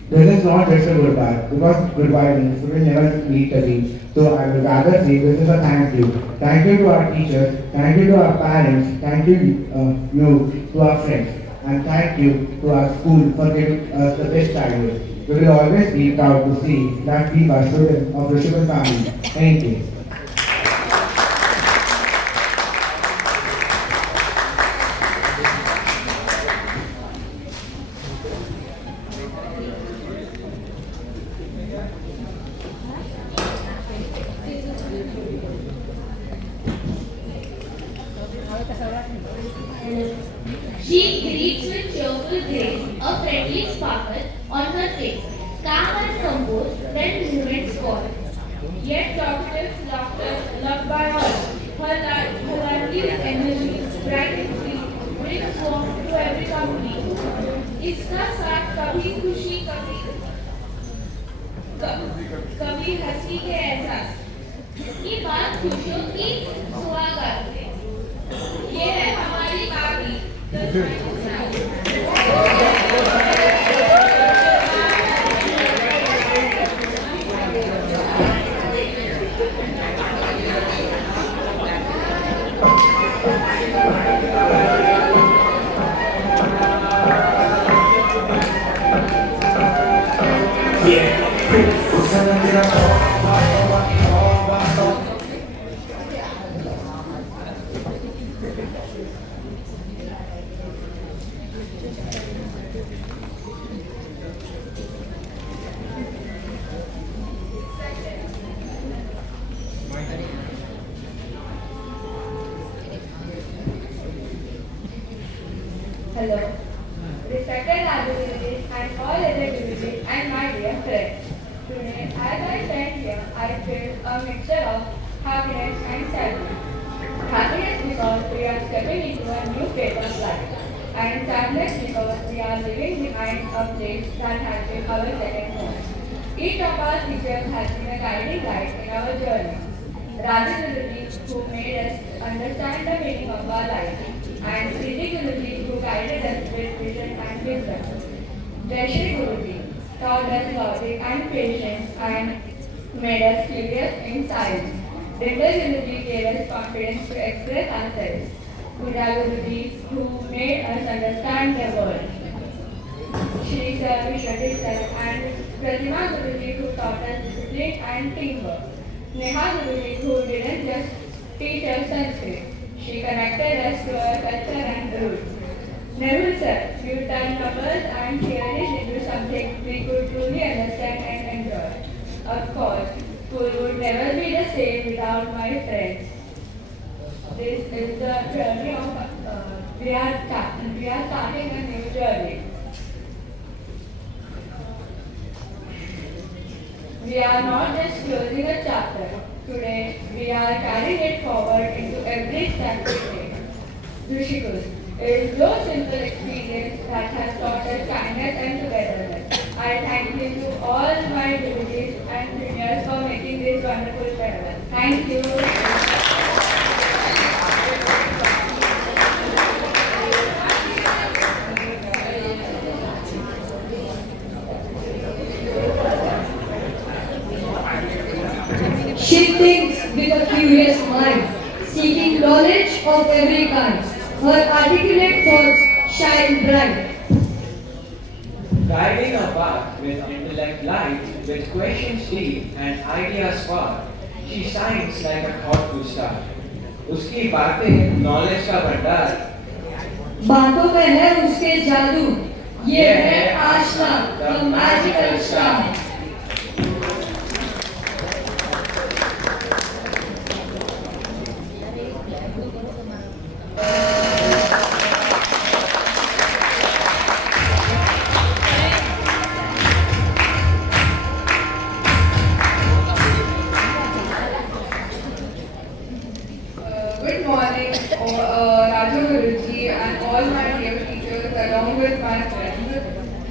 This is not just a goodbye, because goodbye means we will never meet again. So I would rather say this is a thank you. Thank you to our teachers, thank you to our parents, thank you to our friends. and thank you to our school for giving us the best childhood. We will always be proud to see that we are students of Rishabh family. Thank you. She greets with cheerful grace, a friendly sparkle on her face. Calm and composed, then movements call. Yet talkative, laughter, loved by all. Her lively energy, bright and free, brings warmth to every company. इसका साथ कभी खुशी कभी हंसी के एहसास इसकी बात खुशियों की सुहागरात है ये है हमारी बागी Hello. Respected Advocates and all other divisions and my dear friends. Today, as I stand here, I feel a mixture of happiness and sadness. Happiness because we are stepping into a new phase of life. And sadness because we are leaving behind a place that has been our second home. Each of our teachers has been a guiding light in our journey. Raja Gurudji, who made us understand the meaning of our life, and Sri Guruji, who guided us with vision and wisdom. Jai Shri Guruji taught us logic and patience and made us curious in science. Dimple Guruji gave us confidence to express ourselves. Buddha Guruji, who made us understand the world. Shri Sir Vishwadit Sir and Pratima Guruji, who taught us discipline and teamwork. Neha Guruji, who didn't just teach us Sanskrit. She connected us to our culture and roots. Nehru sir, you turned numbers and theories into something we could truly understand and enjoy. Of course, school would never be the same without my friends. This is the journey of, we are starting a new journey. We are not just closing a chapter. Today, we are carrying it forward into every step we take. Rishikul, it is your simple experience that has taught us kindness and togetherness. I thank you to all my devotees and juniors for making this wonderful farewell. Thank you. She thinks with a curious mind, seeking knowledge of every kind. Her articulate thoughts shine bright. Guiding a path with intellect light, with questions deep and ideas far, she shines like a thoughtful star. उसकी बातें knowledge का भंडार, बातों में है उसके जादू, ये है आशना, the magical star. Good morning, Raju Guruji and all my dear teachers along with my friends.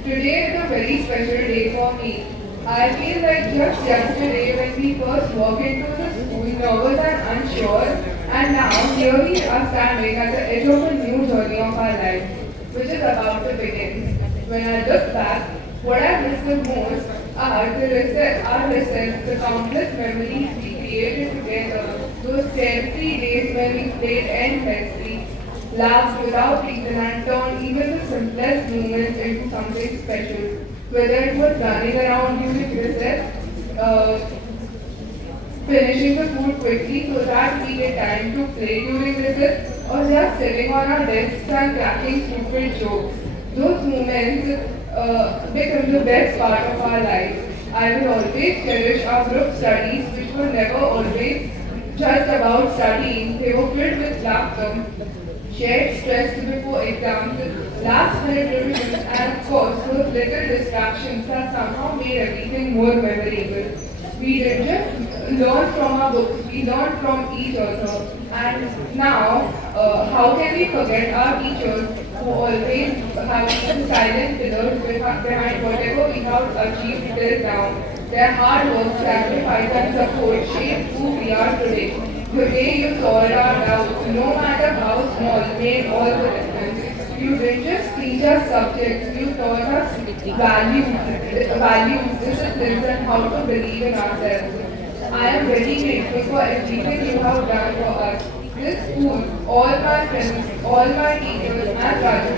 Today is a very special day for me. I feel like just yesterday when we first walked into the school, nervous and unsure, and now here we are standing at the edge of a new journey of our lives, which is about to begin. When I look back, what I miss the most are our lessons, the countless memories we created together, those carefree days when we played endlessly, laughed without reason and turned even the simplest moments into something special. Whether it was running around during recess, finishing the food quickly so that we get time to play during recess, or just sitting on our desks and cracking stupid jokes. Those moments become the best part of our lives. I will always cherish our group studies, which were never always just about studying. They were filled with laughter, shared stress before exams, last minute revisions, and of course those little distractions that somehow made everything more memorable. We didn't just learn from our books, we learned from each other. And now, how can we forget our teachers who always have been silent pillars behind whatever we have achieved till now? Their hard work, sacrifice, and support shaped who we are today. The way you solved our doubts, no matter how small, made all the difference. You didn't just teach us subjects, you taught us values, disciplines, and how to believe in ourselves. I am very grateful for everything you have done for us. This school, all my friends, all my teachers, and Raju,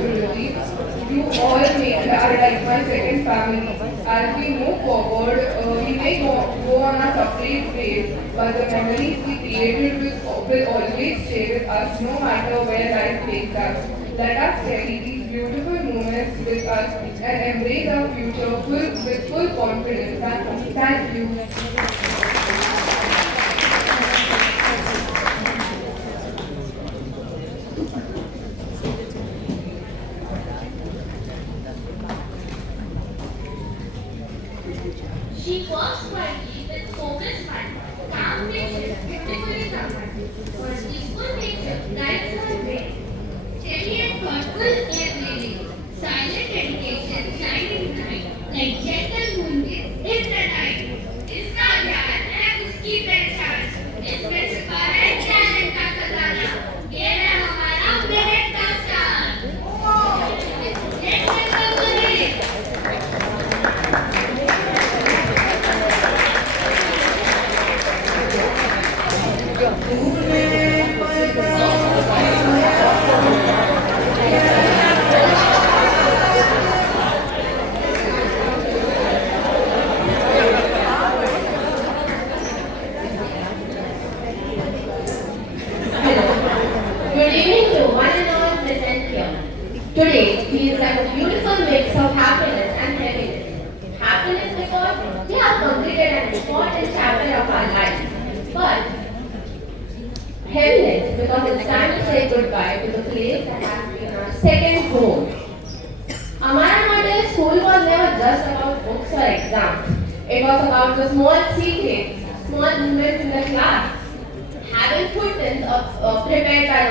you all are like my second family. As we move forward, we may go on our separate ways, but the memories we created will always stay with us no matter where life takes us. Let us carry these beautiful moments with us and embrace our future with full confidence. Thank you. She works quietly with focused mind, calm nature, beautifully grounded. Her peaceful nature guides her way. Steady and thoughtful yet living, silent dedication shining bright, like gentle moonbeams in the night. इसका ज्ञान है उसकी पहचान, इसमें छुपा है talent का खजाना. ये है हमारा मेहनत का star. Let's welcome her. Good evening to one and all present here. Today feels like a beautiful mix of happiness and heaviness. Happiness because we have completed an important chapter of our life. But heaviness because it's time to say goodbye to the place that has been our second home. Amara Model School was never just about books or exams. It was about the small secrets, small moments in the class, having footprints prepared by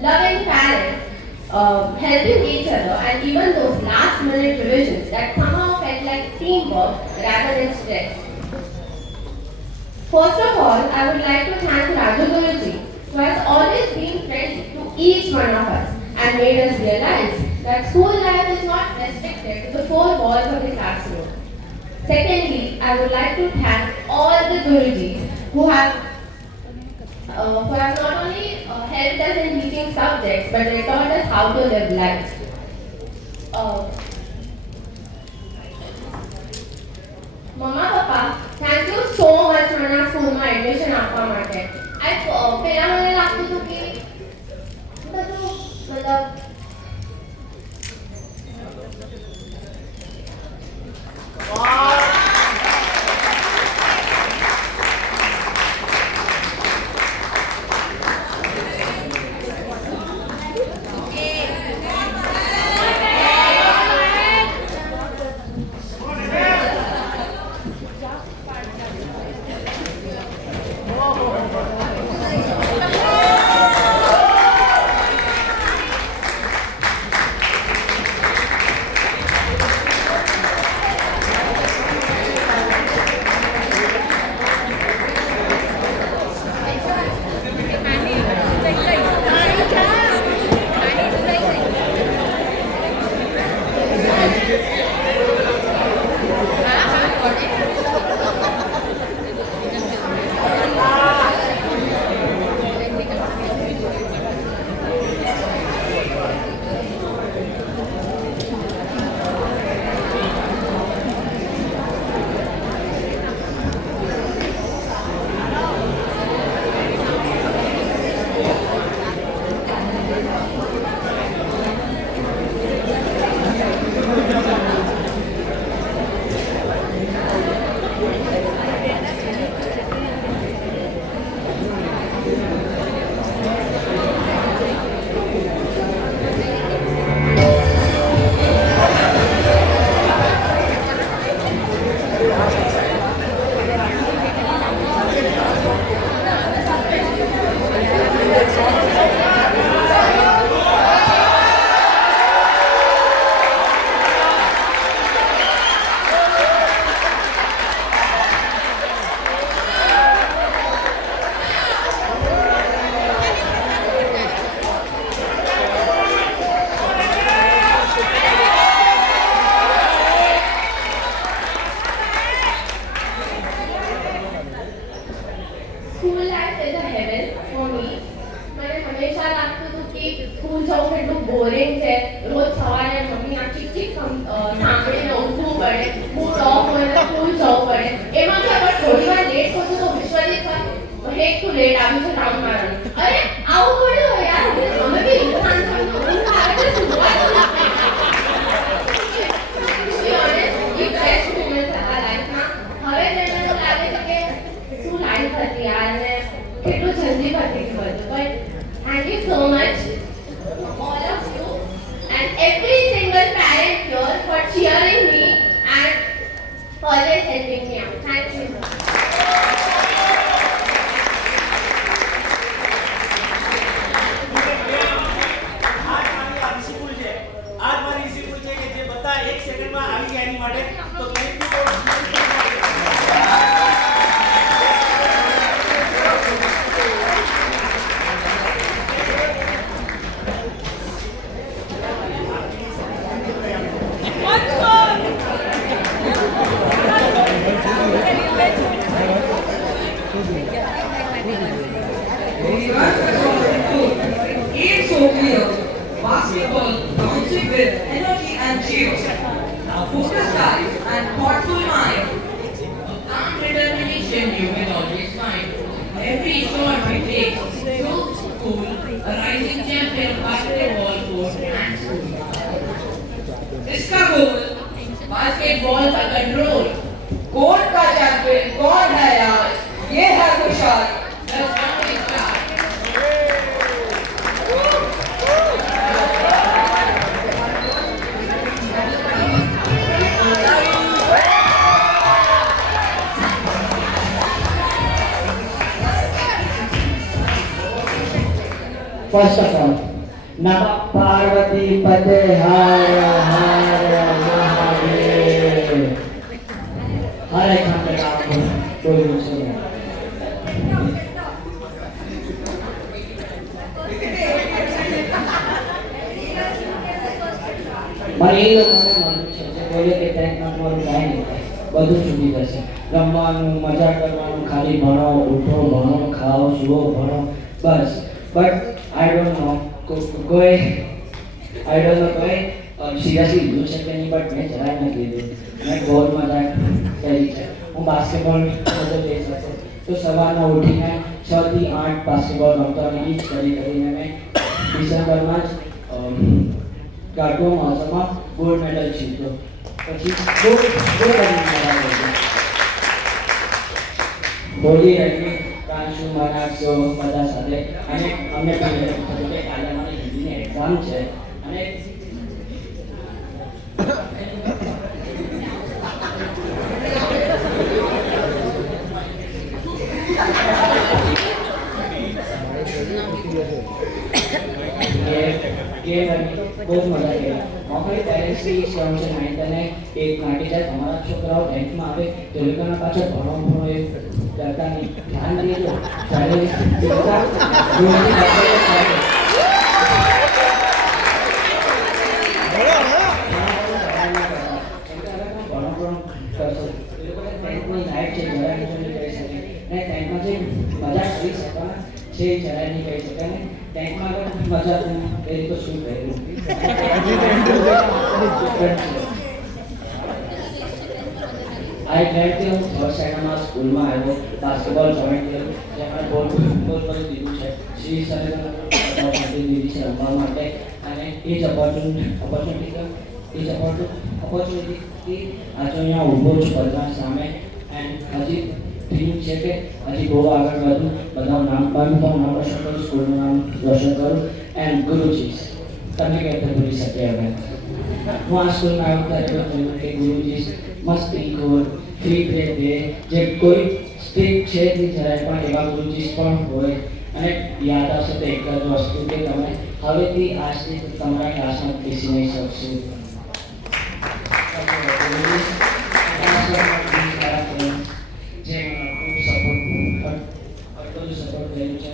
loving parents, helping each other, and even those last minute revisions that somehow felt like teamwork rather than stress. First of all, I would like to thank Raju Guruji, who has always been friendly to each one of us and made us realize that school life is not restricted to the four walls of the classroom. Secondly, I would like to thank all the Gurujis who have not only helped us in teaching subjects, but they taught us how to live life. Mama, Papa, thank you so much મને સ્કૂલમાં admission આપવા માટે. પહેલા મને લાગતું હતું કે બધું મતલબ સ્કૂલ જવું પડે એમાંથી અગર થોડી વાર લેટ થતું તો વિશ્વજીત સર હેક ટુ લેટ આવ્યું છે રાઉન્ડ મારવાનું અરે આવું થોડું હોય યાર અમે બી ઇન્સાન છો ઊંઘ આવે છે સુવાતું નથી એ બેસ્ટ મોમેન્ટ હતા લાઈફમાં હવે જેને તો લાગે છે કે શું લાઈફ હતી યાર ને કેટલું જલ્દી પતી ગયું બધું but thank you so much all of you and every single parent here for cheering me and always helping me out. Thank you. आज मारी इसी पूछे कि जे बता 1 सेकंड में આવી ગયા એની માટે તો thank you It's so clear. Basketball bouncing with energy and cheers. A focused eyes and thoughtful mind. A calm determination you will always find. Every shot we take, so cool. A rising champion basketball court and school. इसका गोल basketball का control. Court का champion कौन है यार? ये है Khushal. Let's go and start. First of all, Namah Parvati Pate Hara Hara Mahadev. Hare Krishna Ram कोई नहीं. મારે એ લોકોને માનવું છે જે બોલે કે ટેન્કમાં તમારું કાંઈ નહીં થાય બધું છૂટી જશે રમવાનું મજા કરવાનું ખાલી ભણો ઉઠો ભણો ખાઓ સુવો ભણો બસ બટ આઈ ડોન્ટ નો કોઈ સિરિયસલી લીધું છે કે નહીં બટ મેં જરાય નથી લીધું મેં બહુ મજા કરી છે હું બાસ્કેટબોલ બધું લઈ શકું તો સવારના ઉઠીને 6 થી 8 બાસ્કેટબોલ રમતો અને એ જ કરીને મેં ડિસેમ્બરમાં જ ગાટો મહોત્સવમાં ગોલ્ડ મેડલ જીત્યો પછી હોળી રમી કાંશુ મનાક્ષો બધા સાથે અને અમને પણ કે કાલે મારી હિન્દીની એક્ઝામ છે અને बहुत मजा किया અમારી પેરેન્ટ્સની સ્કૂલ છે 9th અને 8 માટે જાય તમારા છોકરાઓ 10th માં આવે તો એ લોકોના પાછળ ભણો એ ડરતા નહીં ધ્યાન દેજો ચાલે મજા કરી શકવાના છે જરાય નહીં કહી શકાય ને ટેન્કમાં મજા એ તો શું કર્યું આઈ ગ્લેડ કે હું ફર્સ્ટ ટાઈમમાં સ્કૂલમાં આવ્યો બાસ્કેટબોલ જોઈન કર્યું જેમાં બહુ બધું દીધું છે શ્રી સરે દીધી છે રમવા માટે અને એ જ ઓપોર્ચ્યુનિટીથી આજે અહીંયા ઊભો છું બધા સામે એન્ડ હજી ડ્રીમ છે કે હજી બહુ આગળ વધું બધા નામ નામ રોશન કરું સ્કૂલનું નામ રોશન કરું એન્ડ ગુરુજી તમે કહેતા ભૂલી શકે હવે હું આ સ્કૂલમાં આવ્યો ત્યારે કહ્યું કે ગુરુજી મસ્તી ખોર ફ્રી બ્રેક દે જે કોઈ સ્ટ્રીક છે જ નહીં જરાય પણ એવા ગુરુજી પણ હોય અને યાદ આવશે તો એક જ વસ્તુ કે તમે હવેથી આજથી તમારા ક્લાસમાં બેસી નહીં શકશો જે ખૂબ સપોર્ટ કર્યું છે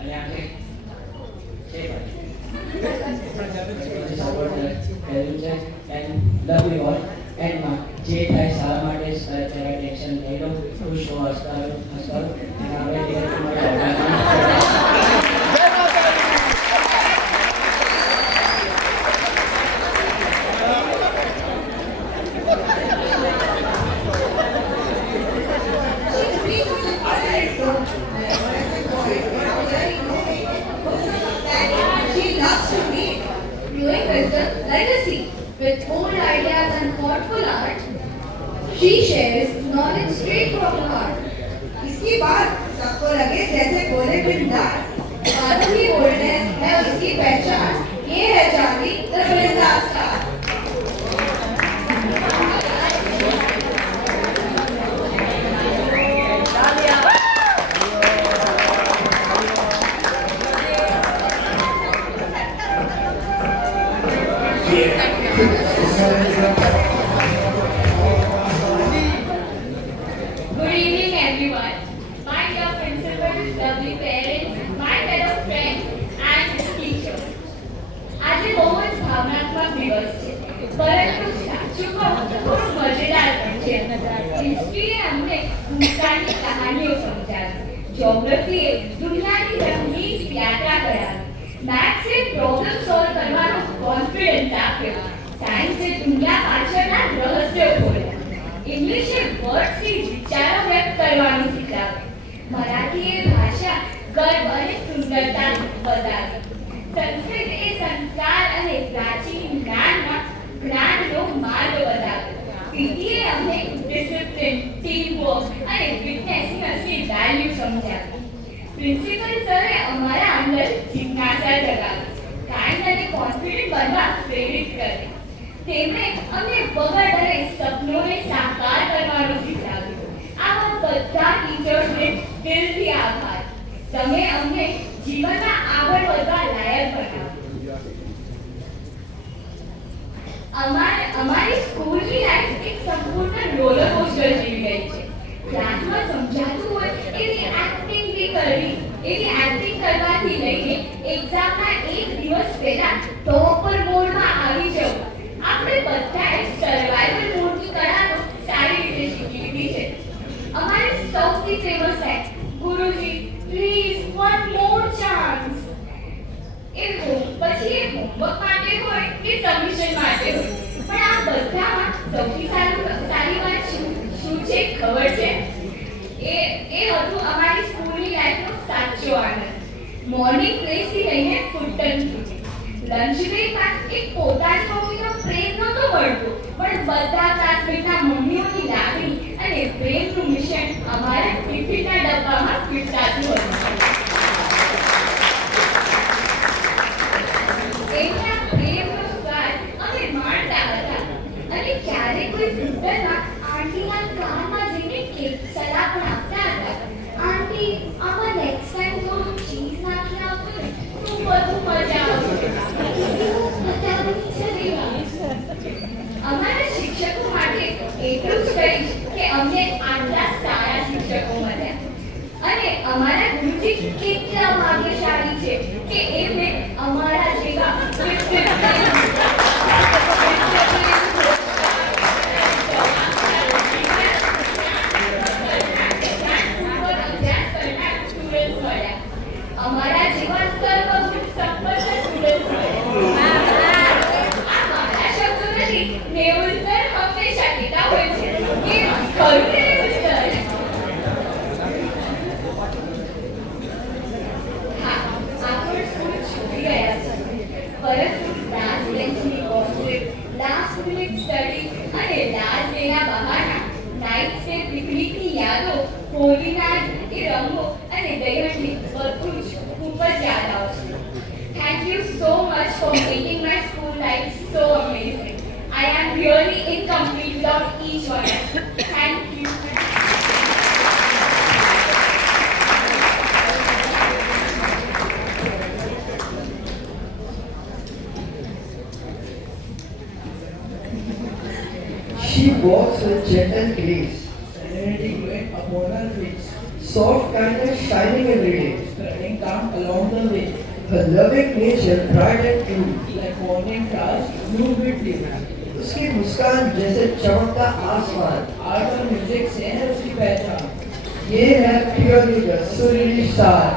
અને આજે સપોર્ટ કર્યું છે એન્ડ લવ યુ ઓલ એન્ડમાં જે થાય સારા માટે જરા ટેન્શન લઈ લો ખુશ હો હસતા રહો અને આપણે shares knowledge straight from the heart. इसकी बात सबको लगे जैसे बोले बिंदास। माधव की बोल्डनेस है उसकी पहचान। ये है चांदी द बिंदास star. Good evening, everyone. My dear principal, lovely parents, my fellow friends, and teachers. આજે બહુ જ ભાવનાત્મક દિવસ છે, પરંતુ સાચું કહું તો થોડું મજેદાર પણ છે. હિસ્ટ્રીએ અમને ભૂતકાળની કહાનીઓ સમજાવી, જ્યોગ્રાફીએ દુનિયાની રંગીન યાત્રા કરાવી, મેથ્સે પ્રોબ્લેમ સોલ્વ કરવાનો કોન્ફિડન્સ આપ્યો, સાયન્સે દુનિયા પાછળના રહસ્યો ખોલ્યા, ઇંગ્લિશે વર્ડ્સથી વિચારો વ્યક્ત કરવાનું શીખવ્યું, મરાઠીએ ભાષા ગર્વ અને સુંદરતા બતાવી, સંસ્કૃત એ સંસ્કાર અને પ્રાચીન જ્ઞાનનો માર્ગ બતાવ્યો, પીટીએ અમને ડિસિપ્લિન, ટીમવર્ક અને ફિટનેસની અસલી વેલ્યુ સમજાવી, પ્રિન્સિપલ સરે અમારા અંદર જિજ્ઞાસા જગાવી, કાઇન્ડ અને કોન્ફિડન્ટ બનવા પ્રેરિત કરી. તેમણે અમને વગર ડરે સપનોને સાકાર કરવાનું શીખવ્યું. આવા બધા ટીચર્સને દિલથી આભાર. તમે અમને જીવનમાં આગળ વધવા લાયક બનાવ્યા. અમારી સ્કૂલની લાઈફ એક સંપૂર્ણ રોલર કોસ્ટર જેવી ગઈ છે. ક્લાસમાં સમજાતું હોય એવી એક્ટિંગ કરવાથી લઈને એક્ઝામના એક દિવસ પહેલા ટોપર મોડમાં આવી જવું. આપણે બધાએ સર્વાઈવલ મોડની કળાનો સારી રીતે શીખી લીધી છે. અમારી સૌથી famous line, Guruji please one more chance. પછી એ હોમવર્ક માટે હોય કે સબમિશન માટે હોય, પણ આ બધામાં સૌથી સારી વાત શું છે ખબર છે? એ હતું અમારી સ્કૂલની લાઈફનો સાચો આનંદ. મોર્નિંગ પ્રેસથી લઈને ફૂડ ટર્ન સુધી, લંચ બ્રેકમાં એક પોતાની મમ્મીનો પ્રેમ નહોતો મળતો, પણ બધા ક્લાસમેટના મમ્મીઓની લાગણી અને પ્રેમનું મિશન અમારા ટિફિનના ડબ્બામાં પીરસાતું હતું. એમના પ્રેમનો સ્વાદ અમે માણતા હતા. અને ક્યારેક કોઈ ફૂટબોલમાં આંટીના કાનમાં જઈને કેક સલાહ પણ આપતા હતા. આંટી, આમાં નેક્સ્ટ ટાઈમ થોડું ચીઝ નાખી આપો ને તો વધુ મજા આવશે. અમારા શિક્ષકો માટે એટલું જ કહીશ કે અમને આટલા સારા શિક્ષકો મળ્યા. અને અમારા ગુરુજી કેટલા ભાગ્યશાળી છે કે એમને અમારા જેવા અમારા જેવા સર્વગુણ સંપન્ન સ્ટુડન્ટ મળ્યા. આ મારા શબ્દો નથી, મેહુલ સર હંમેશા કહેતા હોય છે કે ખરું ને મેહુલ સર? હા, આપણે સ્કૂલ છોડી ગયા છે, પરંતુ લાસ્ટ બેન્ચની ગોસિપ, લાસ્ટ મિનિટ સ્ટડી અને લાસ્ટ ડેના બહાના, નાઇટ સ્ટે પિકનિકની યાદો, હોલીના એ રંગો અને દહીહંડી બધું જ ખૂબ જ યાદ આવશે. Thank you so much for making my school life so amazing. I am really incomplete without each one of you. Thank you. She walks with gentle grace, serenity growing upon her face, soft kindness shining every day, spreading calm along the way. Her loving nature bright and true, like morning stars, blue with dew. उसकी मुस्कान जैसे चमकता आसमान, art और music से है उसकी पहचान. ये है प्योरली द सुरीली star.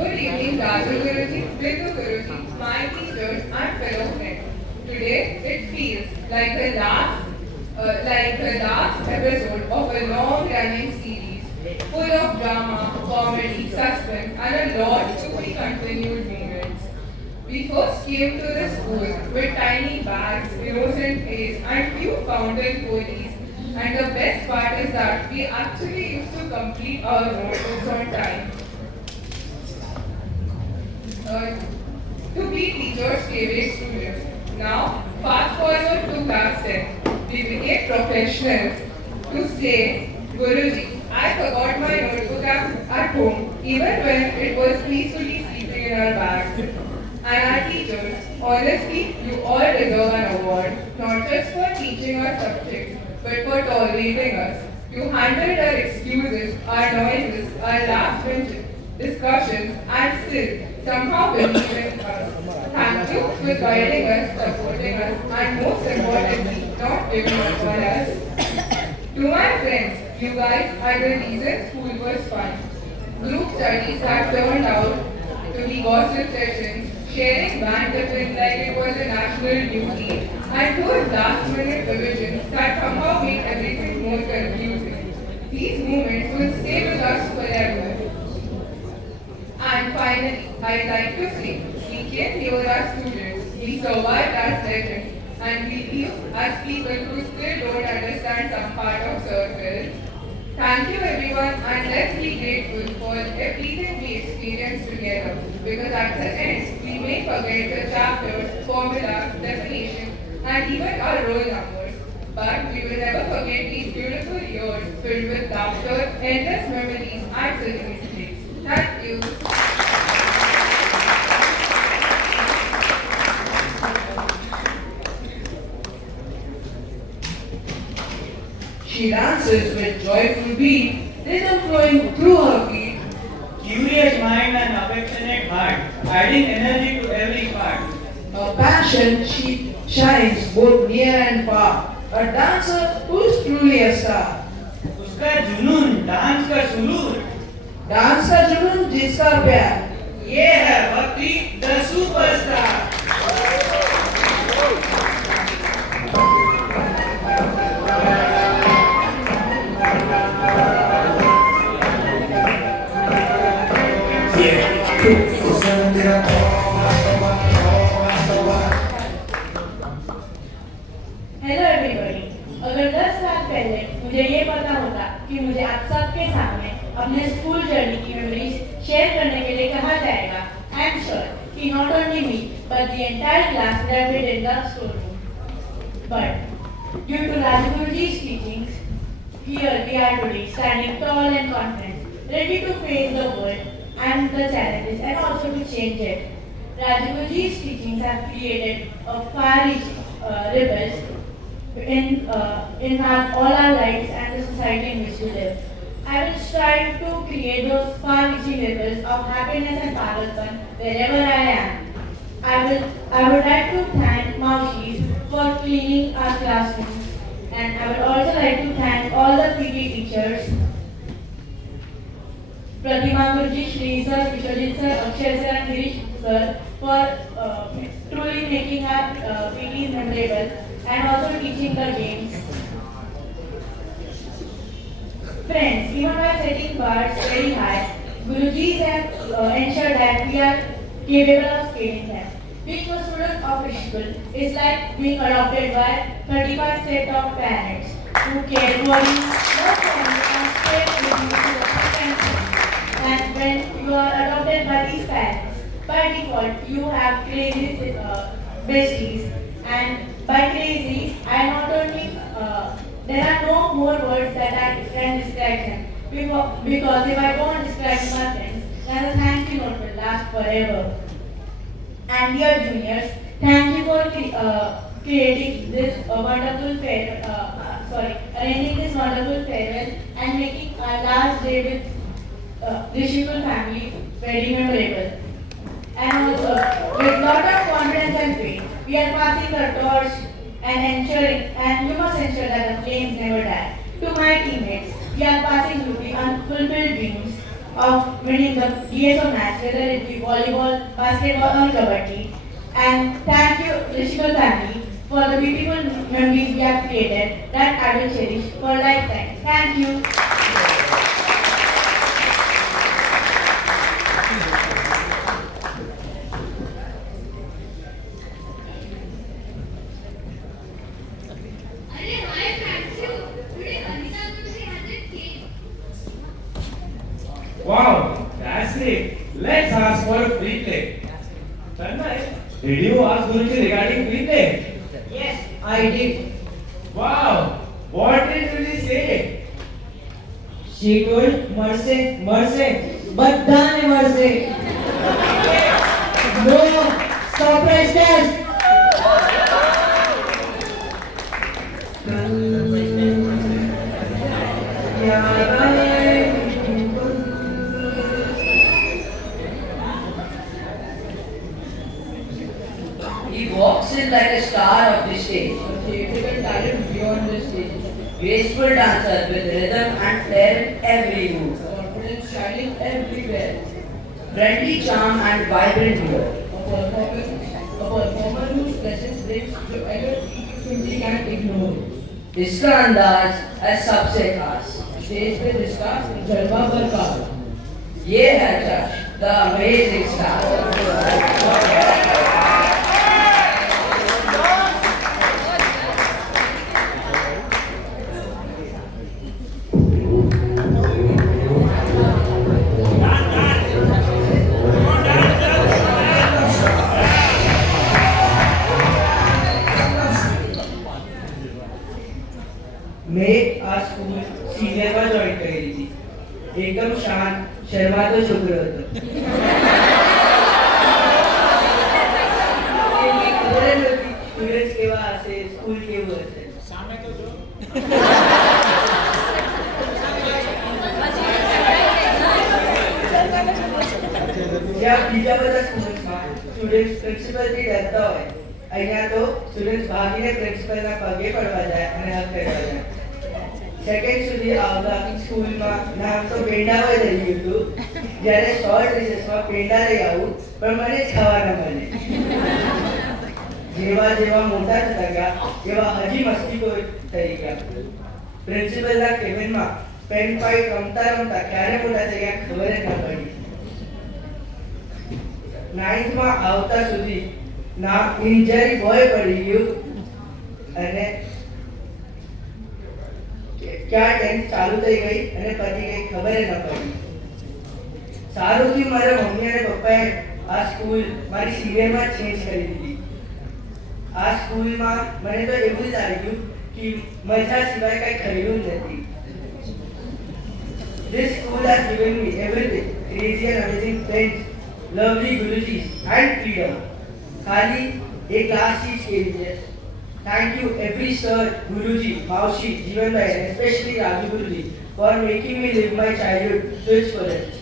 Good evening, Raju Guruji, Bindu Guruji, my teacher. teachers, and fellow friends. Today, it feels like the last episode of a long-running series full of drama, comedy, suspense, and a lot to be continued moments. We first came to the school with tiny bags, innocent face, and few fountain ponies. And the best part is that we actually used to complete our notebooks on time. To be teachers' favorite students. Now, fast forward to class 10. We became professionals to say, Guruji, I forgot my notebook at home, even when it was peacefully sleeping in our bags. And our teachers, honestly, you all deserve an award, not just for teaching our subjects, but for tolerating us. You handled our excuses, our noises, our last bench discussions, and still somehow believe in us. Thank you for guiding us, supporting us, and most importantly, not giving up on us. To my friends, you guys are the reason school was fun. Group studies that turned out to be gossip sessions, sharing band tiffins like it was a national duty, and those last-minute revisions that somehow made everything more confusing. These moments will stay with us forever. And finally, I'd like to say, we came near as students, we survived as legends, and we live as people who still don't understand some part of circle. Thank you everyone, and let's be grateful for everything we experienced together, because at the end, we may forget the chapters, formulas, definitions, and even our roll numbers. But we will never forget these beautiful years filled with laughter, endless memories, and silly mistakes. Thank you. She dances with joyful beat, rhythm flowing through her feet. Curious mind and affectionate heart, adding energy to every part. A passion she shines both near and far. A dancer who's truly a star. उसका जुनून dance का सुरूर, dance का जुनून जिसका प्यार, ये है भक्ति द सुपरस्टार. Hello everybody. अगर 10 साल पहले मुझे ये पता होता कि मुझे आप सबके सामने अपने स्कूल जर्नी की मेमोरीज शेयर करने के लिए कहा जाएगा, आई एम श्योर कि not only me but the entire class would have been in the storeroom. But due to Rajguruji's teachings, here we are today, standing tall and confident, ready to face the world and the challenges and also to change it. Rajguruji's teachings have created a far-reaching ripples in all our lives and the society in which we live. I will strive to create those far-reaching ripples of happiness and pagalpan wherever I am. I would like to thank Maushis for cleaning our classrooms, and I would also like to thank all the PT teachers, Pratima Guruji, Shri Sir, Vishwajit Sir, Akshay Sir, and Girish Sir for truly making our PTs memorable and also teaching the games. Friends, even by setting bars very high, Gurujis have ensured that we are capable of scaling them. Being a student of a school is like being adopted by 35 set of parents who care for you, love for you, and stay with you through the thick and thin. And when you are adopted by these parents, by default you have crazy besties. And by crazy, I not only there are no more words that I can describe them. Because if I don't describe my friends, then the thank you note will last forever. And dear juniors, thank you for creating this wonderful arranging this wonderful farewell and making our last day with Rishikul family very memorable. And also, with lot of confidence and faith, we are passing the torch and you must ensure that the flames never die. To my teammates, we are passing through the unfulfilled dreams of winning the DSO match, whether it be volleyball, basketball or kabaddi. And thank you, Rishikal family, for the beautiful memories we have created that I will cherish for a lifetime. Thank you. अरे hi thank you today Anita तुझे hundred cake Wow, that's great. Let's ask for a free play. Tanmay, did you ask Guruji regarding free play? Yes, I did. Wow, what did Guruji say? She told mercy, mercy, but done mercy. No surprise test. He walks in like a star of the stage. Theatrical talent beyond the stage. Graceful dancer with rhythm and flair in every move. Confidence shining everywhere. Friendly charm and vibrant humor. A performer whose presence brings joy that you simply can't ignore. इसका अंदाज है सबसे खास. Stage पे जिसका जलवा बरकरार. ये है जश, the amazing star. मैं आज स्कूल सीनियर में ज्वाइन करी थी. एकदम शांत शर्मातो छोकरो હતો. એની ખબર જ નથી સ્ટુડન્ટ્સ કેવા હશે, સ્કૂલ કેવું હશે. સામે તો જો. જ્યાં બીજા બધા સ્કૂલ્સમાં સ્ટુડન્ટ્સ પ્રિન્સિપલથી ડરતા હોય, અહીંયા તો સ્ટુડન્ટ્સ ભાગીને પ્રિન્સિપલના પગે પડવા જાય અને હક કરવા જાય. સેકન્ડ સુધી આવતા સ્કૂલમાં નામ તો પેંડાવા જ રહ્યું હતું. જ્યારે શોર્ટ રિસેસમાં પેંડા લઈ આવું પણ મને જ ખાવા ન મળે. જેવા જેવા મોટા થતા ગયા એવા હજી મસ્તીખોર થઈ ગયા. પ્રિન્સિપલના કેબિનમાં પેન ફાઇટ રમતા રમતા ક્યારે મોટા થઈ ગયા ખબર જ ન પડી. નાઇન્થમાં આવતા સુધી નામ ઇન્જરી બોય પડી ગયું અને ક્યાં ટેન્થ ચાલુ થઈ ગઈ અને પતી ગઈ ખબર જ ન પડી. સારું થયું મારા મમ્મી અને પપ્પાએ આ સ્કૂલ મારી સિનિયરમાં ચેન્જ કરી દીધી. આ સ્કૂલમાં મને તો એવું જ લાગ્યું કે મજા સિવાય કંઈ ખરીદવું જ નથી. This school has given me everything, crazy and amazing friends, lovely Gurujis and freedom. ખાલી એક લાસ્ટ ચીજ કેવી છે. Thank you every sir, Guruji, Maushi, Jivanbhai, and especially Raju Guruji for making me live my childhood to its fullest.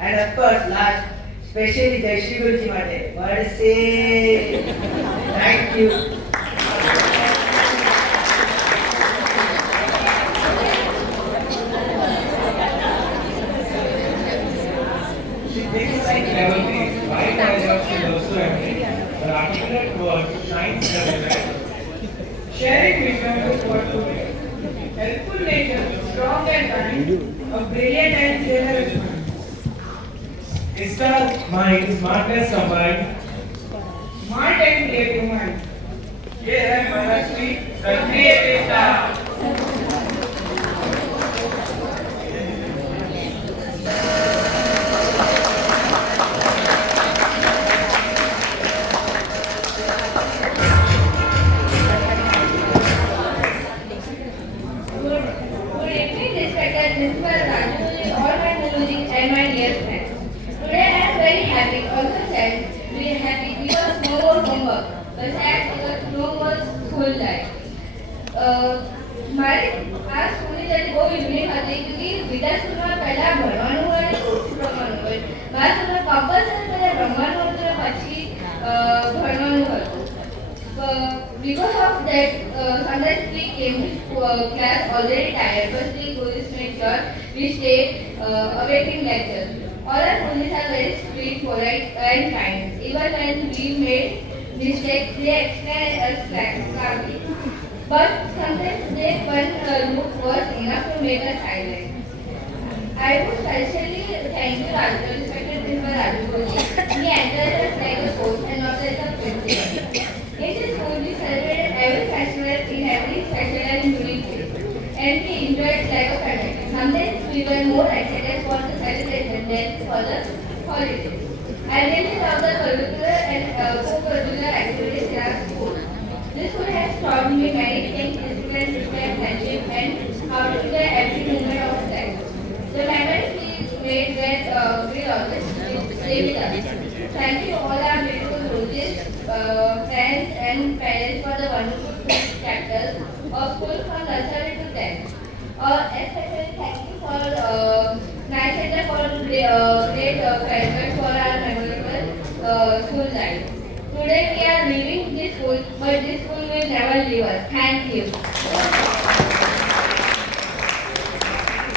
And of course, last, especially Jai Shri Guruji Mate. Varse. Thank you. She thinks like level 3. Why dialogue she loves to emulate. Her articulate words shines everywhere. Sharing wisdom to what to do. Helpful nature, strong and kind, a brilliant and generous mind. Ista's mind, smartness combined. Smart and creative mind. ये है मनस्वी, the creative star. Good evening, respected Principal Raju, all my Guruji and my dear friends. Today I am very happy, also sad, very happy because no more homework, but sad because no more school life. મારે આ સ્કૂલની journey બહુ unique હતી ક્યોંકि વિદ્યા સ્કૂલમાં પહેલાં ભણવાનું હોય અને ઓછું રમવાનું હોય. મારા સ્કૂલમાં કમ્પલસરી પહેલાં રમવાનું હતું અને પછી ભણવાનું હતું. Because of that, sometimes we came to class already tired, but still Guruji made sure we stayed awake in lecture. All our Gurujis are very sweet, polite, and kind. Even when we made mistakes they explain us calmly. But sometimes they one look was enough to make us silent. I would especially thank you, Raju, respected Principal Raju Kochi. He entered us like a coach and not as a principal. In this school, we celebrated every festival in every special and unique way. And we enjoyed like a family. Sometimes we were more excited for the celebration than for the holidays. I really love the curricular and co-curricular activities in our school. This school has taught me many things, discipline, respect, friendship, and how to enjoy every moment of life. The memories we made will always stay with us. Thank you all our beautiful coaches, friends, and parents for the wonderful chapters of school from nursery to 10th. Especially thank you for Night Center for great present for our memorable school life. Today we are leaving this school, but this school will never leave us. Thank you.